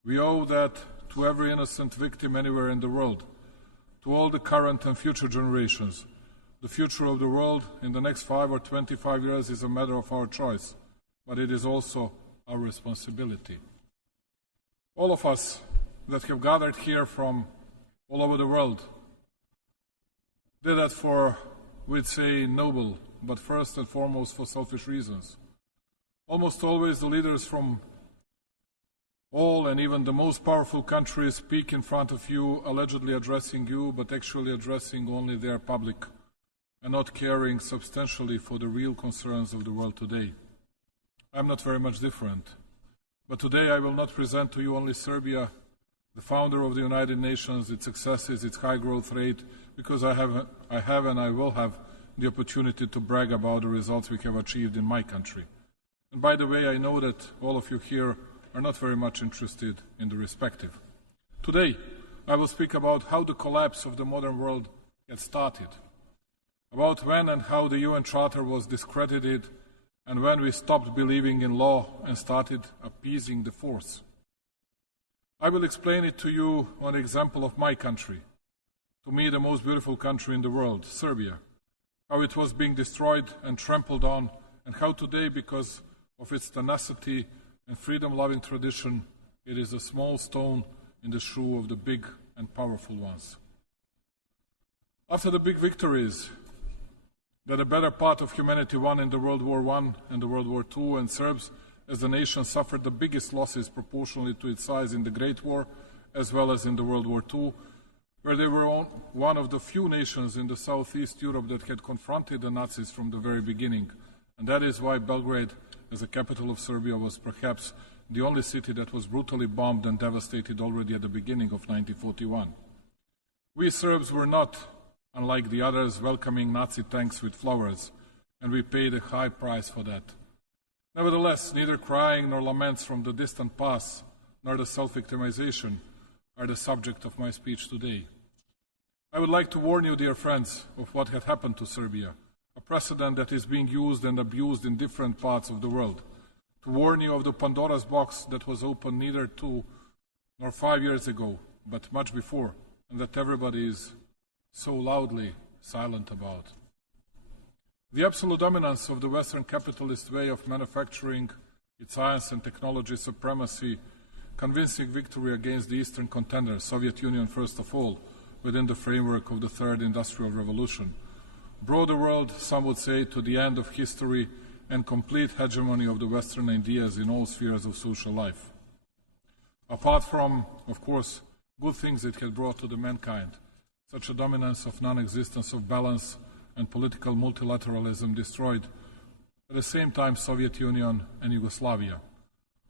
We owe that to every innocent victim anywhere in the world, to all the current and future generations. The future of the world in the next 5 or 25 years is a matter of our choice, but it is also our responsibility. All of us that have gathered here from all over the world did that for, we'd say, noble, but first and foremost for selfish reasons. Almost always the leaders from all and even the most powerful countries speak in front of you, allegedly addressing you, but actually addressing only their public and not caring substantially for the real concerns of the world today. I'm not very much different. But today I will not present to you only Serbia, the founder of the United Nations, its successes, its high growth rate, because I have and I will have the opportunity to brag about the results we have achieved in my country. And by the way, I know that all of you here are not very much interested in the respective. Today, I will speak about how the collapse of the modern world had started, about when and how the UN Charter was discredited, and when we stopped believing in law and started appeasing the force. I will explain it to you on the example of my country, to me the most beautiful country in the world, Serbia, how it was being destroyed and trampled on, and how today, because of its tenacity and freedom-loving tradition, it is a small stone in the shoe of the big and powerful ones. After the big victories that a better part of humanity won in the World War I and the World War II, and Serbs as the nation suffered the biggest losses proportionally to its size in the Great War as well as in the World War II, where they were one of the few nations in the Southeast Europe that had confronted the Nazis from the very beginning. And that is why Belgrade, as the capital of Serbia, was perhaps the only city that was brutally bombed and devastated already at the beginning of 1941. We Serbs were not, unlike the others, welcoming Nazi tanks with flowers, and we paid a high price for that. Nevertheless, neither crying nor laments from the distant past, nor the self-victimization are the subject of my speech today. I would like to warn you, dear friends, of what had happened to Serbia, a precedent that is being used and abused in different parts of the world, to warn you of the Pandora's box that was opened neither 2 nor 5 years ago, but much before, and that everybody is so loudly silent about. The absolute dominance of the Western capitalist way of manufacturing, its science and technology supremacy, convincing victory against the Eastern contender, Soviet Union first of all, within the framework of the Third Industrial Revolution, brought the world, some would say, to the end of history and complete hegemony of the Western ideas in all spheres of social life. Apart from, of course, good things it had brought to the mankind, such a dominance of non-existence of balance and political multilateralism destroyed at the same time Soviet Union and Yugoslavia.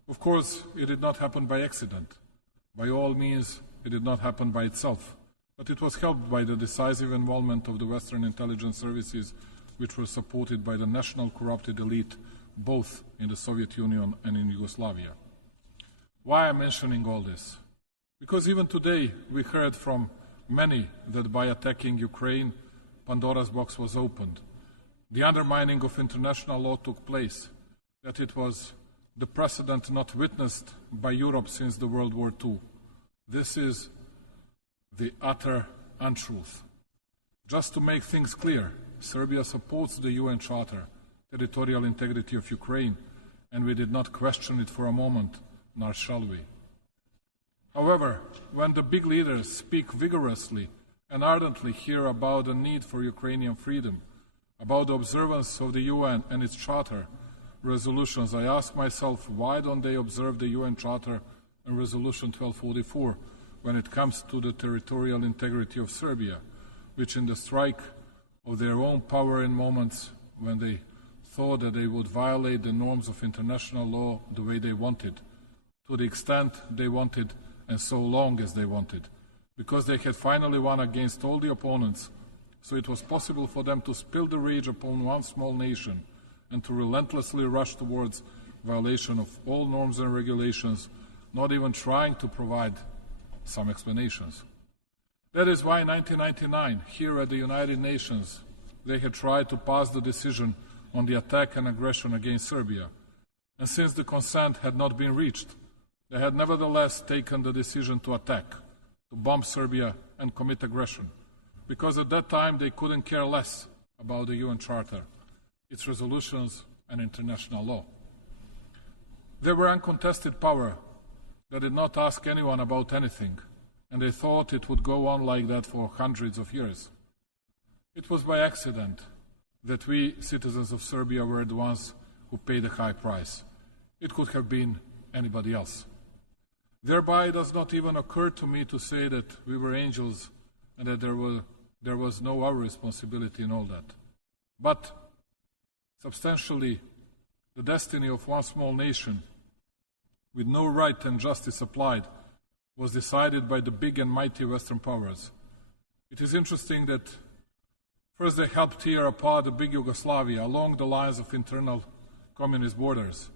Of course, it did not happen by accident. By all means, it did not happen by itself, but it was helped by the decisive involvement of the Western intelligence services, which were supported by the national corrupted elite, both in the Soviet Union and in Yugoslavia. Why am I mentioning all this? Because even today we heard from many that by attacking Ukraine, Pandora's box was opened. The undermining of international law took place, that it was the precedent not witnessed by Europe since the World War II. This is the utter untruth. Just to make things clear, Serbia supports the UN Charter, territorial integrity of Ukraine, and we did not question it for a moment, nor shall we. However, when the big leaders speak vigorously and ardently here about the need for Ukrainian freedom, about the observance of the UN and its Charter resolutions, I ask myself, why don't they observe the UN Charter and Resolution 1244 when it comes to the territorial integrity of Serbia, which in the strike of their own power in moments when they thought that they would violate the norms of international law the way they wanted, to the extent they wanted and so long as they wanted, because they had finally won against all the opponents, so it was possible for them to spill the rage upon one small nation and to relentlessly rush towards violation of all norms and regulations, not even trying to provide some explanations. That is why in 1999, here at the United Nations, they had tried to pass the decision on the attack and aggression against Serbia. And since the consent had not been reached, they had nevertheless taken the decision to attack, to bomb Serbia and commit aggression, because at that time they couldn't care less about the UN Charter, its resolutions and international law. They were uncontested power that did not ask anyone about anything, and they thought it would go on like that for hundreds of years. It was by accident that we, citizens of Serbia, were the ones who paid the high price. It could have been anybody else. Thereby, it does not even occur to me to say that we were angels and that there was no our responsibility in all that. But, substantially, the destiny of one small nation, with no right and justice applied, was decided by the big and mighty Western powers. It is interesting that first they helped tear apart the big Yugoslavia along the lines of internal communist borders,